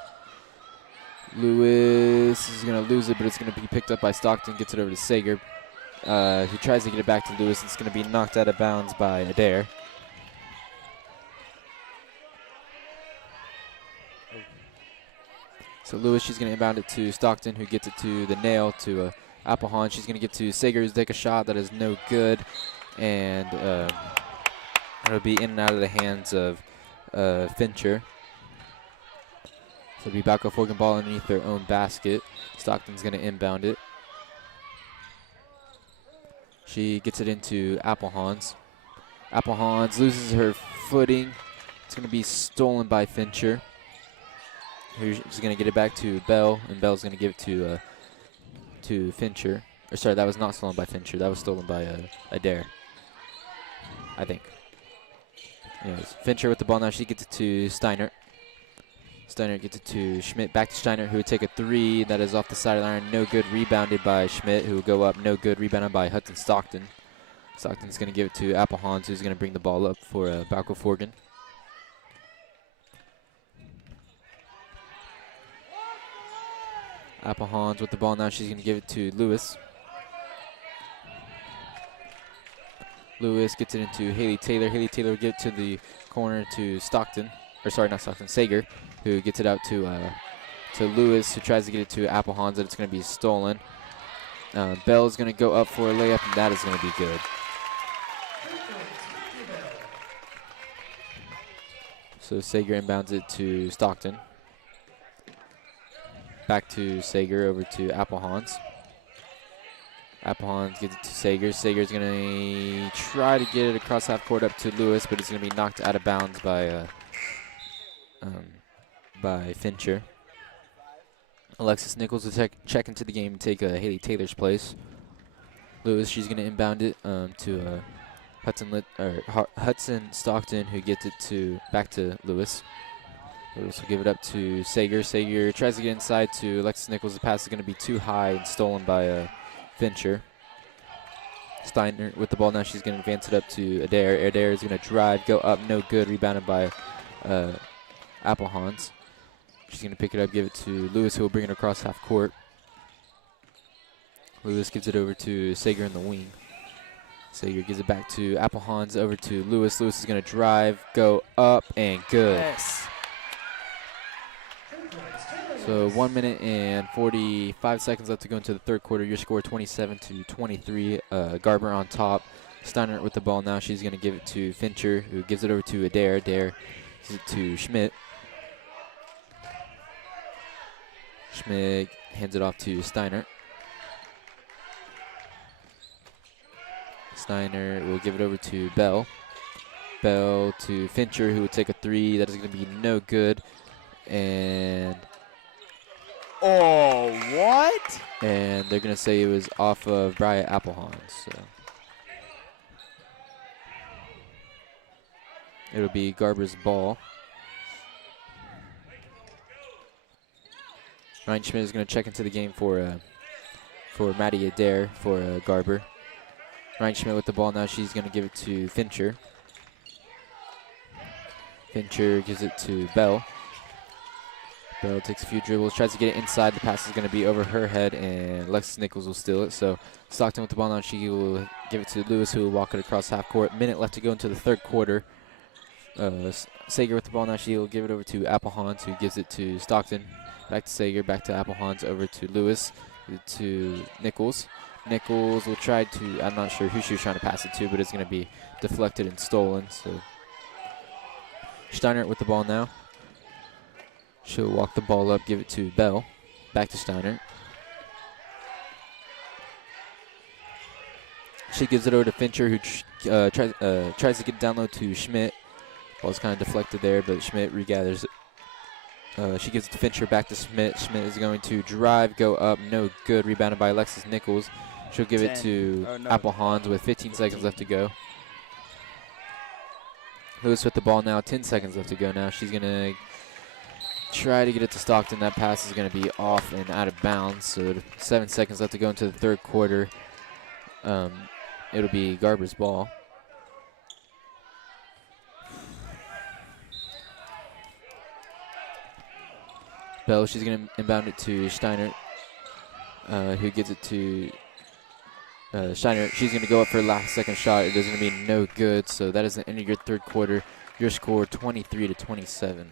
Lewis is going to lose it, but it's going to be picked up by Stockton. Gets it over to Sager. He tries to get it back to Lewis. It's going to be knocked out of bounds by Adair. So Lewis, she's going to inbound it to Stockton, who gets it to the nail to Applehans. She's going to get to Sager, who's take a shot that is no good, and it'll be in and out of the hands of Fincher. So it'll be Balko-Forgan ball underneath their own basket. Stockton's going to inbound it. She gets it into Applehans. Applehans loses her footing. It's going to be stolen by Fincher, who's going to get it back to Bell, and Bell's going to give it to Fincher. Or sorry, that was not stolen by Fincher. That was stolen by Adair, I think. Anyways, Fincher with the ball now. She gets it to Steiner. Steiner gets it to Schmidt. Back to Steiner, who would take a 3. That is off the sideline. No good. Rebounded by Schmidt, who will go up. No good. Rebounded by Hudson Stockton. Stockton's going to give it to Applehans, who's going to bring the ball up for Balko-Forgan. Applehans with the ball now. She's going to give it to Lewis. Lewis gets it into Haley Taylor. Haley Taylor will get it to the corner to Stockton. Or sorry, not Stockton, Sager, who gets it out to Lewis, who tries to get it to Applehans, and it's going to be stolen. Bell's going to go up for a layup, and that is going to be good. So Sager inbounds it to Stockton. Back to Sager, over to Applehans. Applehans gets it to Sager. Sager's going to try to get it across half court up to Lewis, but it's going to be knocked out of bounds by Fincher. Alexis Nichols will check into the game and take Haley Taylor's place. Lewis, she's going to inbound it to Hudson Stockton, who gets it back to Lewis. Lewis will give it up to Sager. Sager tries to get inside to Alexis Nichols. The pass is going to be too high and stolen by Fincher. Steiner with the ball now. She's going to advance it up to Adair. Adair is going to drive, go up, no good. Rebounded by Applehans. She's going to pick it up, give it to Lewis, who will bring it across half court. Lewis gives it over to Sager in the wing. Sager gives it back to Applehans, over to Lewis. Lewis is going to drive, go up, and good. Yes. So 1 minute and 45 seconds left to go into the third quarter. Your score 27-23. Garber on top. Steiner with the ball now. She's going to give it to Fincher, who gives it over to Adair. Adair gives it to Schmidt. Schmidt hands it off to Steiner. Steiner will give it over to Bell. Bell to Fincher, who will take a three. That is going to be no good. And oh, what? And they're going to say it was off of Bria Applehans. So it'll be Garber's ball. Ryan Schmidt is going to check into the game for Maddie Adair for Garber. Ryan Schmidt with the ball now. She's going to give it to Fincher. Fincher gives it to Bell. Bell takes a few dribbles, tries to get it inside. The pass is going to be over her head, and Alexis Nichols will steal it. So Stockton with the ball now. She will give it to Lewis, who will walk it across half court. Minute left to go into the third quarter. Sager with the ball now. She will give it over to Applehans, who gives it to Stockton. Back to Sager, back to Applehans, over to Lewis, to Nichols. Nichols will try to, I'm not sure who she was trying to pass it to, but it's going to be deflected and stolen. So Steiner with the ball now. She'll walk the ball up, give it to Bell. Back to Steiner. She gives it over to Fincher, who tries to get down low to Schmidt. Ball's kind of deflected there, but Schmidt regathers it. She gives it to Fincher, back to Schmidt. Schmidt is going to drive, go up, no good. Rebounded by Alexis Nichols. She'll give it to Applehans with 15 seconds left to go. Lewis with the ball now, 10 seconds left to go now. She's going to try to get it to Stockton. That pass is going to be off and out of bounds. So 7 seconds left to go into the third quarter. It'll be Garber's ball. Bell, she's going to inbound it to Steiner, who gives it to Steiner. She's going to go up for her last second shot. It is going to be no good. So that is the end of your third quarter. Your score 23-27.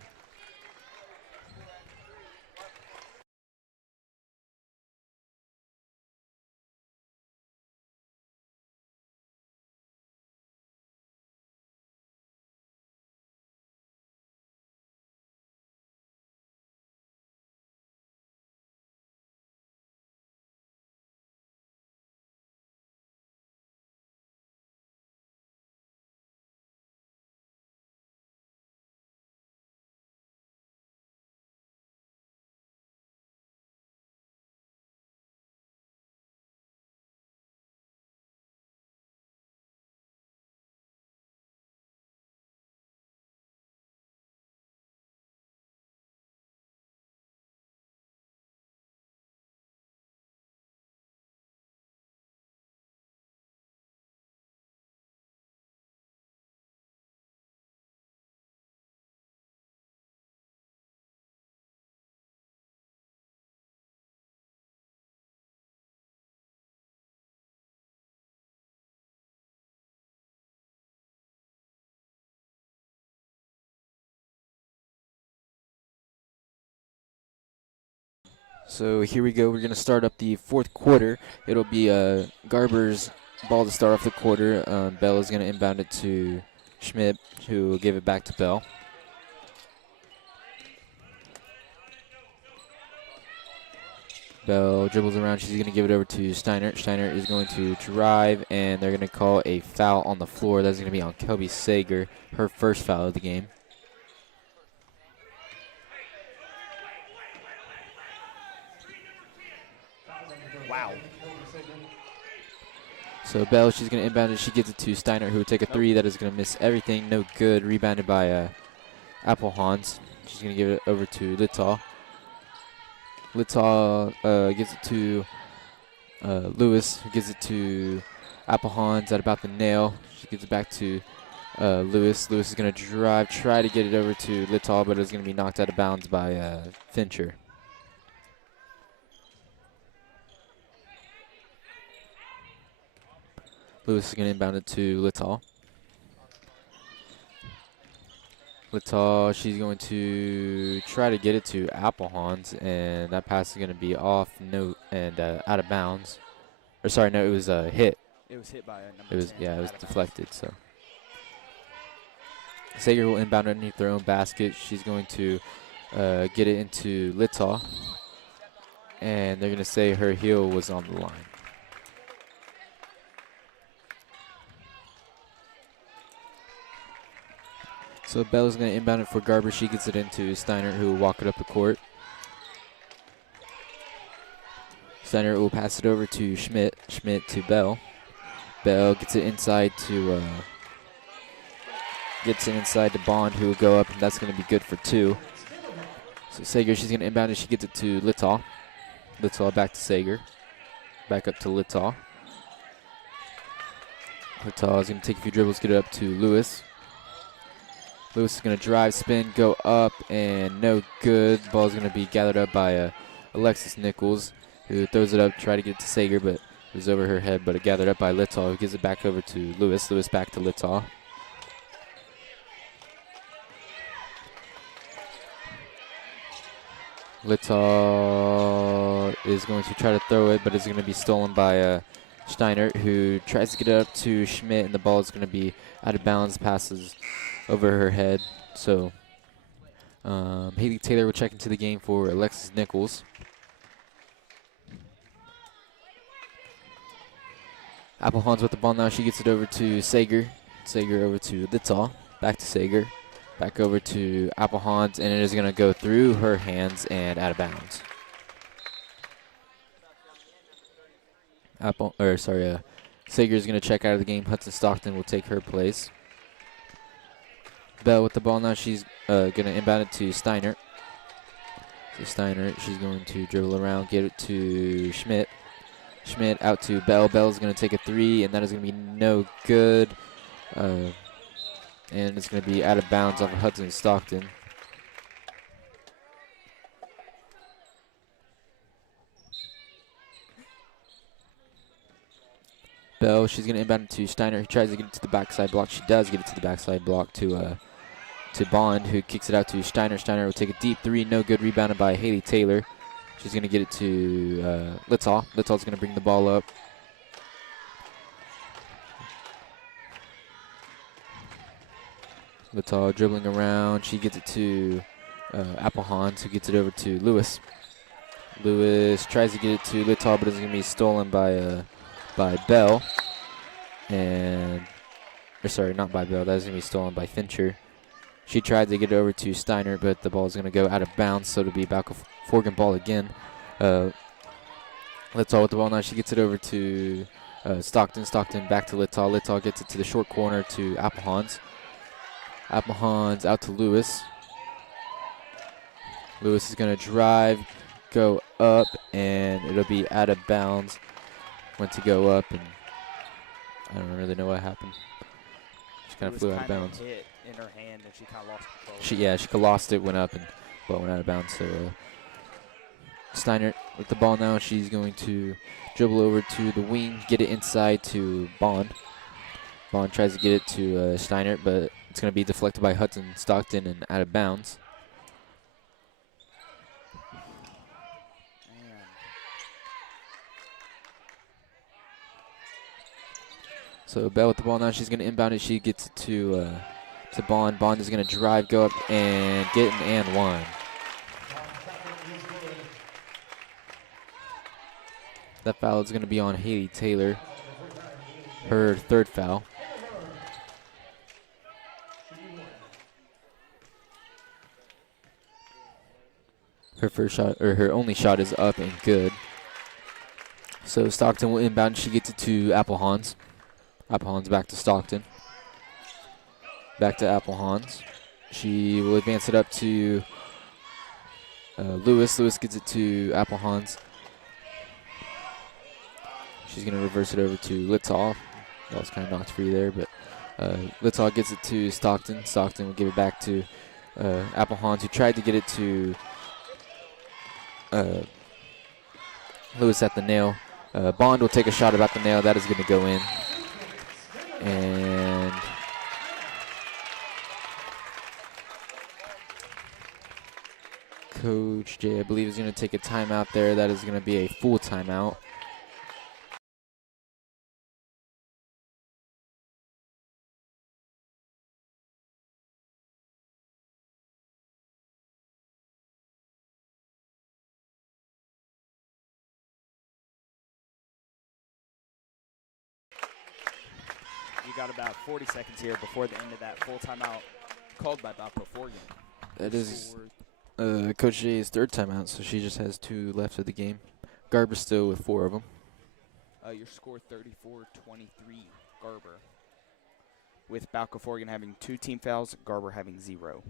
So here we go. We're going to start up the fourth quarter. It'll be Garber's ball to start off the quarter. Bell is going to inbound it to Schmidt, who will give it back to Bell. Bell dribbles around. She's going to give it over to Steiner. Steiner is going to drive, and they're going to call a foul on the floor. That's going to be on Kelby Sager, her first foul of the game. Wow. So Bell, she's going to inbound it. She gets it to Steiner, who will take a three. That is going to miss everything. No good. Rebounded by Applehans. She's going to give it over to Littall. Littall gives it to Lewis, who gives it to Applehans at about the nail. She gives it back to Lewis. Lewis is going to drive, try to get it over to Littall, but it's going to be knocked out of bounds by Fincher. Lewis is going to inbound it to Littall. Littall, she's going to try to get it to Applehans, and that pass is going to be off and out of bounds. Or sorry, no, it was a hit. It was hit by a number It was 10. yeah, it was deflected. So Sager will inbound underneath their own basket. She's going to get it into Littall, and they're going to say her heel was on the line. So Bella's going to inbound it for Garber. She gets it into Steiner, who will walk it up the court. Steiner will pass it over to Schmidt. Schmidt to Bell. Bell gets it inside to Bond, who will go up, and that's going to be good for two. So Sager, she's going to inbound it. She gets it to Littall. Littall back to Sager. Back up to Littall. Littall is going to take a few dribbles, get it up to Lewis. Lewis is going to drive, spin, go up, and no good. Ball is going to be gathered up by Alexis Nichols, who throws it up, try to get it to Sager, but it was over her head, but it gathered up by Littall, who gives it back over to Lewis. Lewis back to Littall. Littall is going to try to throw it, but it's going to be stolen by Steiner, who tries to get it up to Schmidt, and the ball is going to be out of bounds, passes over her head. So Haley Taylor will check into the game for Alexis Nichols. Applehans with the ball now. She gets it over to Sager. Sager over to Littall. Back to Sager. Back over to Applehans, and it is going to go through her hands and out of bounds. Sager is going to check out of the game. Hudson Stockton will take her place. Bell with the ball now. She's going to inbound it to Steiner. So Steiner, she's going to dribble around, get it to Schmidt. Schmidt out to Bell. Bell is going to take a three, and that is going to be no good. And it's going to be out of bounds off of Hudson Stockton. Bell, she's going to inbound it to Steiner, who tries to get it to the backside block. She does get it to the backside block to Bond, who kicks it out to Steiner. Steiner will take a deep three, no good, rebounded by Haley Taylor. She's going to get it to Littall. Littall's going to bring the ball up. Littall dribbling around. She gets it to Applehans, who gets it over to Lewis. Lewis tries to get it to Littall, but it's going to be stolen by Bell. Not by Bell. That is going to be stolen by Fincher. She tried to get it over to Steiner, but the ball is going to go out of bounds, so it'll be Balko-Forgan ball again. Littall with the ball now. She gets it over to Stockton. Stockton back to Littall. Littall gets it to the short corner to Applehans. Applehans out to Lewis. Lewis is going to drive, go up, and it'll be out of bounds. Went to go up, and I don't really know what happened. She kind of flew out of bounds. Hit in her hand, and she kind of lost control. She lost it, went up, and ball went out of bounds. So Steiner with the ball now. She's going to dribble over to the wing, get it inside to Bond. Bond tries to get it to Steiner, but it's going to be deflected by Hudson Stockton and out of bounds. So Bell with the ball now. She's going to inbound it. She gets it to Bond. Bond is going to drive, go up, and get an and one. That foul is going to be on Haley Taylor. Her third foul. Her first shot, or her only shot, is up and good. So Stockton will inbound. She gets it to Applehans. Applehans back to Stockton. Back to Applehans. She will advance it up to Lewis. Lewis gets it to Applehans. She's going to reverse it over to Litzall. That was kind of knocked free there, but Litzall gets it to Stockton. Stockton will give it back to Applehans, who tried to get it to Lewis at the nail. Bond will take a shot about the nail. That is going to go in. And Coach J, I believe, is going to take a timeout there. That is going to be a full timeout. You got about 40 seconds here before the end of that full timeout called by Balko-Forgan. That is Coach J's third timeout, so she just has 2 left of the game. Garber's still with 4 of them. Your score 34-23, Garber. With Balko-Forgan having 2 team fouls, Garber having 0.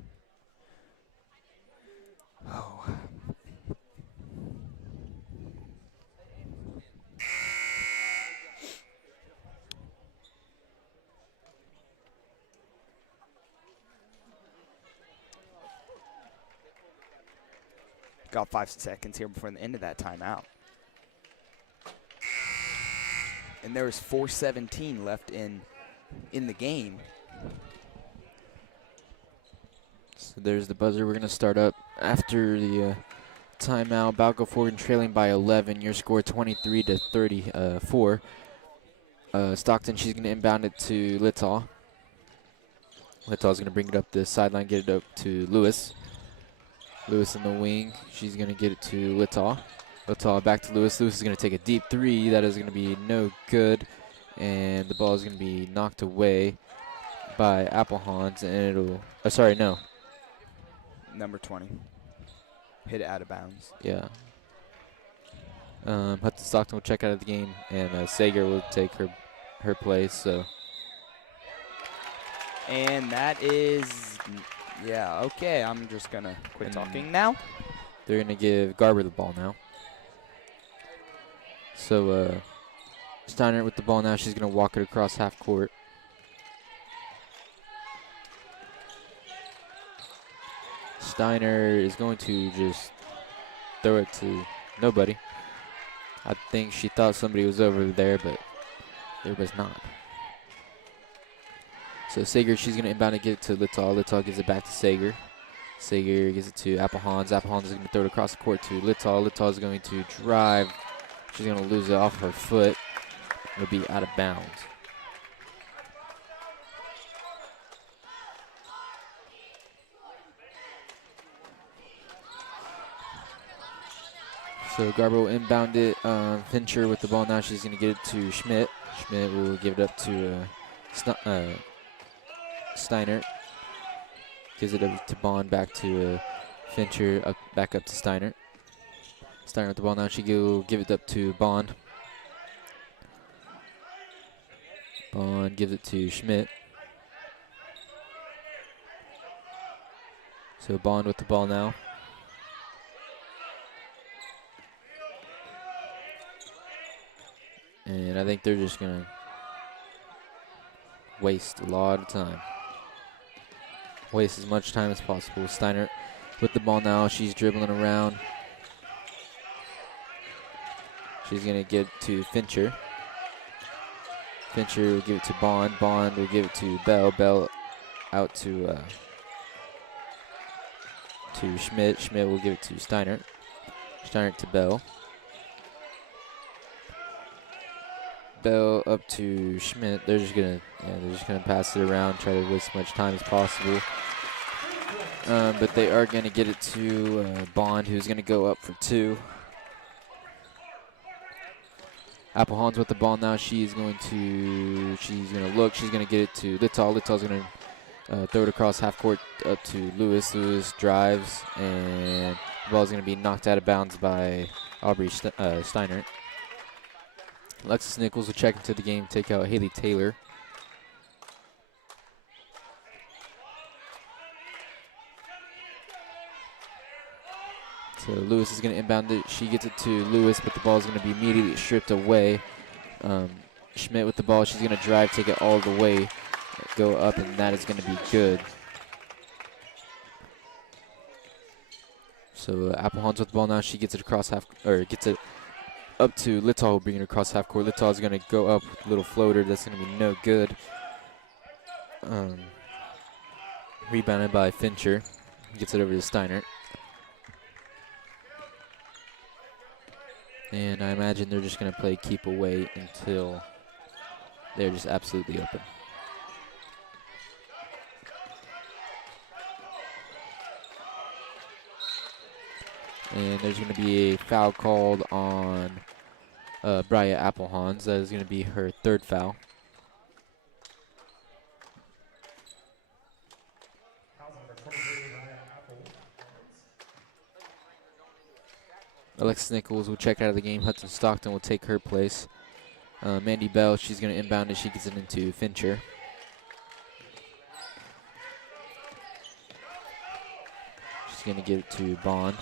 Oh. Got 5 seconds here before the end of that timeout. And there is 4:17 left in the game. So there's the buzzer. We're going to start up after the timeout. Balko-Forgan trailing by 11. Your score 23-34. Stockton, she's going to inbound it to Littall. Littall's going to bring it up the sideline, get it up to Lewis. Lewis in the wing. She's going to get it to Littall. Littall back to Lewis. Lewis is going to take a deep 3. That is going to be no good. And the ball is going to be knocked away by Applehans. And it'll, sorry, no. Number 20. Hit it out of bounds. Yeah. Hudson Stockton will check out of the game. And Sager will take her place. So. And that is, yeah, okay. I'm just going to quit talking now. They're going to give Garber the ball now. So Steiner with the ball now. She's going to walk it across half court. Steiner is going to just throw it to nobody. I think she thought somebody was over there, but there was not. So Sager, she's going to inbound and give it to Littall. Littall gives it back to Sager. Sager gives it to Applehans. Applehans is going to throw it across the court to Littall. Littall is going to drive. She's going to lose it off her foot. It'll be out of bounds. So Garber will inbound it. Fincher with the ball now. She's going to get it to Schmidt. Schmidt will give it up to Steiner. Gives it up to Bond, back to Fincher, back up to Steiner. Steiner with the ball now. She will give it up to Bond. Bond gives it to Schmidt. So Bond with the ball now. And I think they're just going to waste a lot of time. Waste as much time as possible. Steiner with the ball now. She's dribbling around. She's going to give it to Fincher. Fincher will give it to Bond. Bond will give it to Bell. Bell out to Schmidt. Schmidt will give it to Steiner. Steiner to Bell. Bell up to Schmidt. They're just gonna pass it around, try to waste as much time as possible. But they are gonna get it to Bond, who's gonna go up for 2. Applehans with the ball now. She's gonna look. She's gonna get it to Littall. Littall's gonna throw it across half court up to Lewis. Lewis drives, and the ball's gonna be knocked out of bounds by Aubrey Steiner. Alexis Nichols will check into the game, take out Haley Taylor. So Lewis is going to inbound it. She gets it to Lewis, but the ball is going to be immediately stripped away. Schmidt with the ball. She's going to drive, take it all the way, go up, and that is going to be good. So Applehans with the ball now. She gets it across gets it up to Littall, who'll bring it across half court. Littall is going to go up with a little floater. That's going to be no good. Rebounded by Fincher. Gets it over to Steiner. And I imagine they're just going to play keep away until they're just absolutely open. And there's going to be a foul called on Bria Applehans. That is going to be her 3rd foul. Alexis Nichols will check out of the game. Hudson Stockton will take her place. Mandy Bell, she's going to inbound it. She gets it into Fincher. She's going to give it to Bond.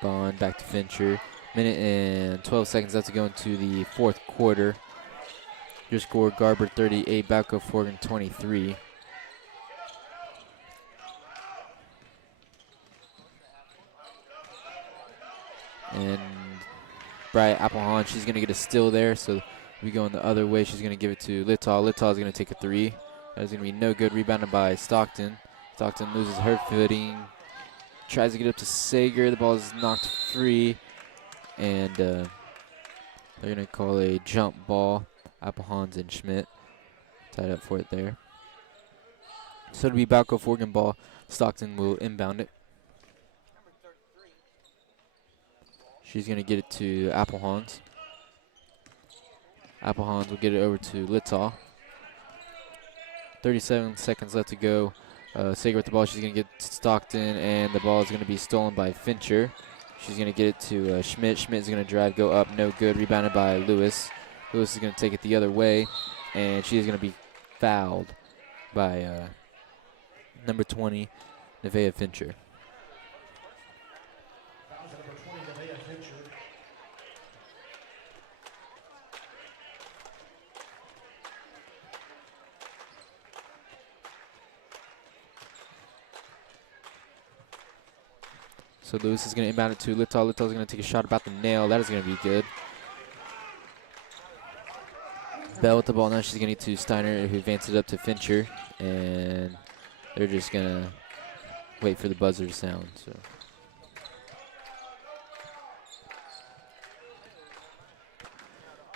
Bond back to Fincher. Minute and 12 seconds left to go into the 4th quarter. Your score, Garber 38, Balko-Forgan 23. And Bryant Applehans, she's going to get a steal there, so we going the other way. She's going to give it to Littall. Littall is going to take a 3. That is going to be no good. Rebounded by Stockton. Stockton loses her footing. Tries to get up to Sager. The ball is knocked free. And they're going to call a jump ball. Applehans and Schmidt tied up for it there. So it'll be Balko-Forgan ball. Stockton will inbound it. She's going to get it to Applehans. Applehans will get it over to Littall. 37 seconds left to go. Sager with the ball. She's going to get to Stockton, and the ball is going to be stolen by Fincher. She's going to get it to Schmidt. Schmidt is going to drive, go up, no good. Rebounded by Lewis. Lewis is going to take it the other way, and she is going to be fouled by number 20, Nevaeh Fincher. So Lewis is going to inbound it to Littall. Littall is going to take a shot about the nail. That is going to be good. Bell with the ball now. She's going to get to Steiner, who advances it up to Fincher. And they're just going to wait for the buzzer to sound.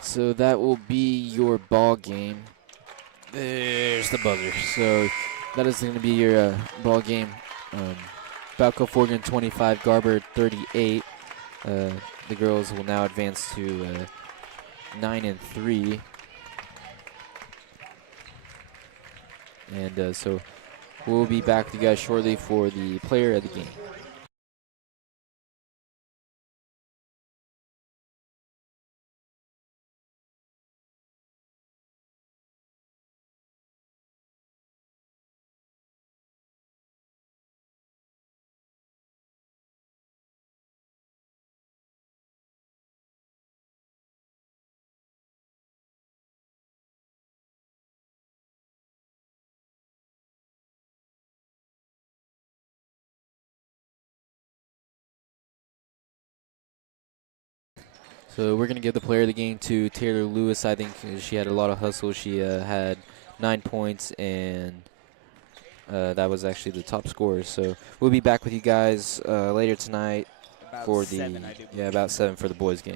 So that will be your ball game. There's the buzzer. So that is going to be your ball game. Balko-Forgan 25, Garber 38. The girls will now advance to 9-3. And so we'll be back with you guys shortly for the player of the game. So we're going to give the player of the game to Taylor Lewis. I think she had a lot of hustle. She had 9 points, and that was actually the top scorer. So we'll be back with you guys later tonight About for 7, about 7 for the boys game.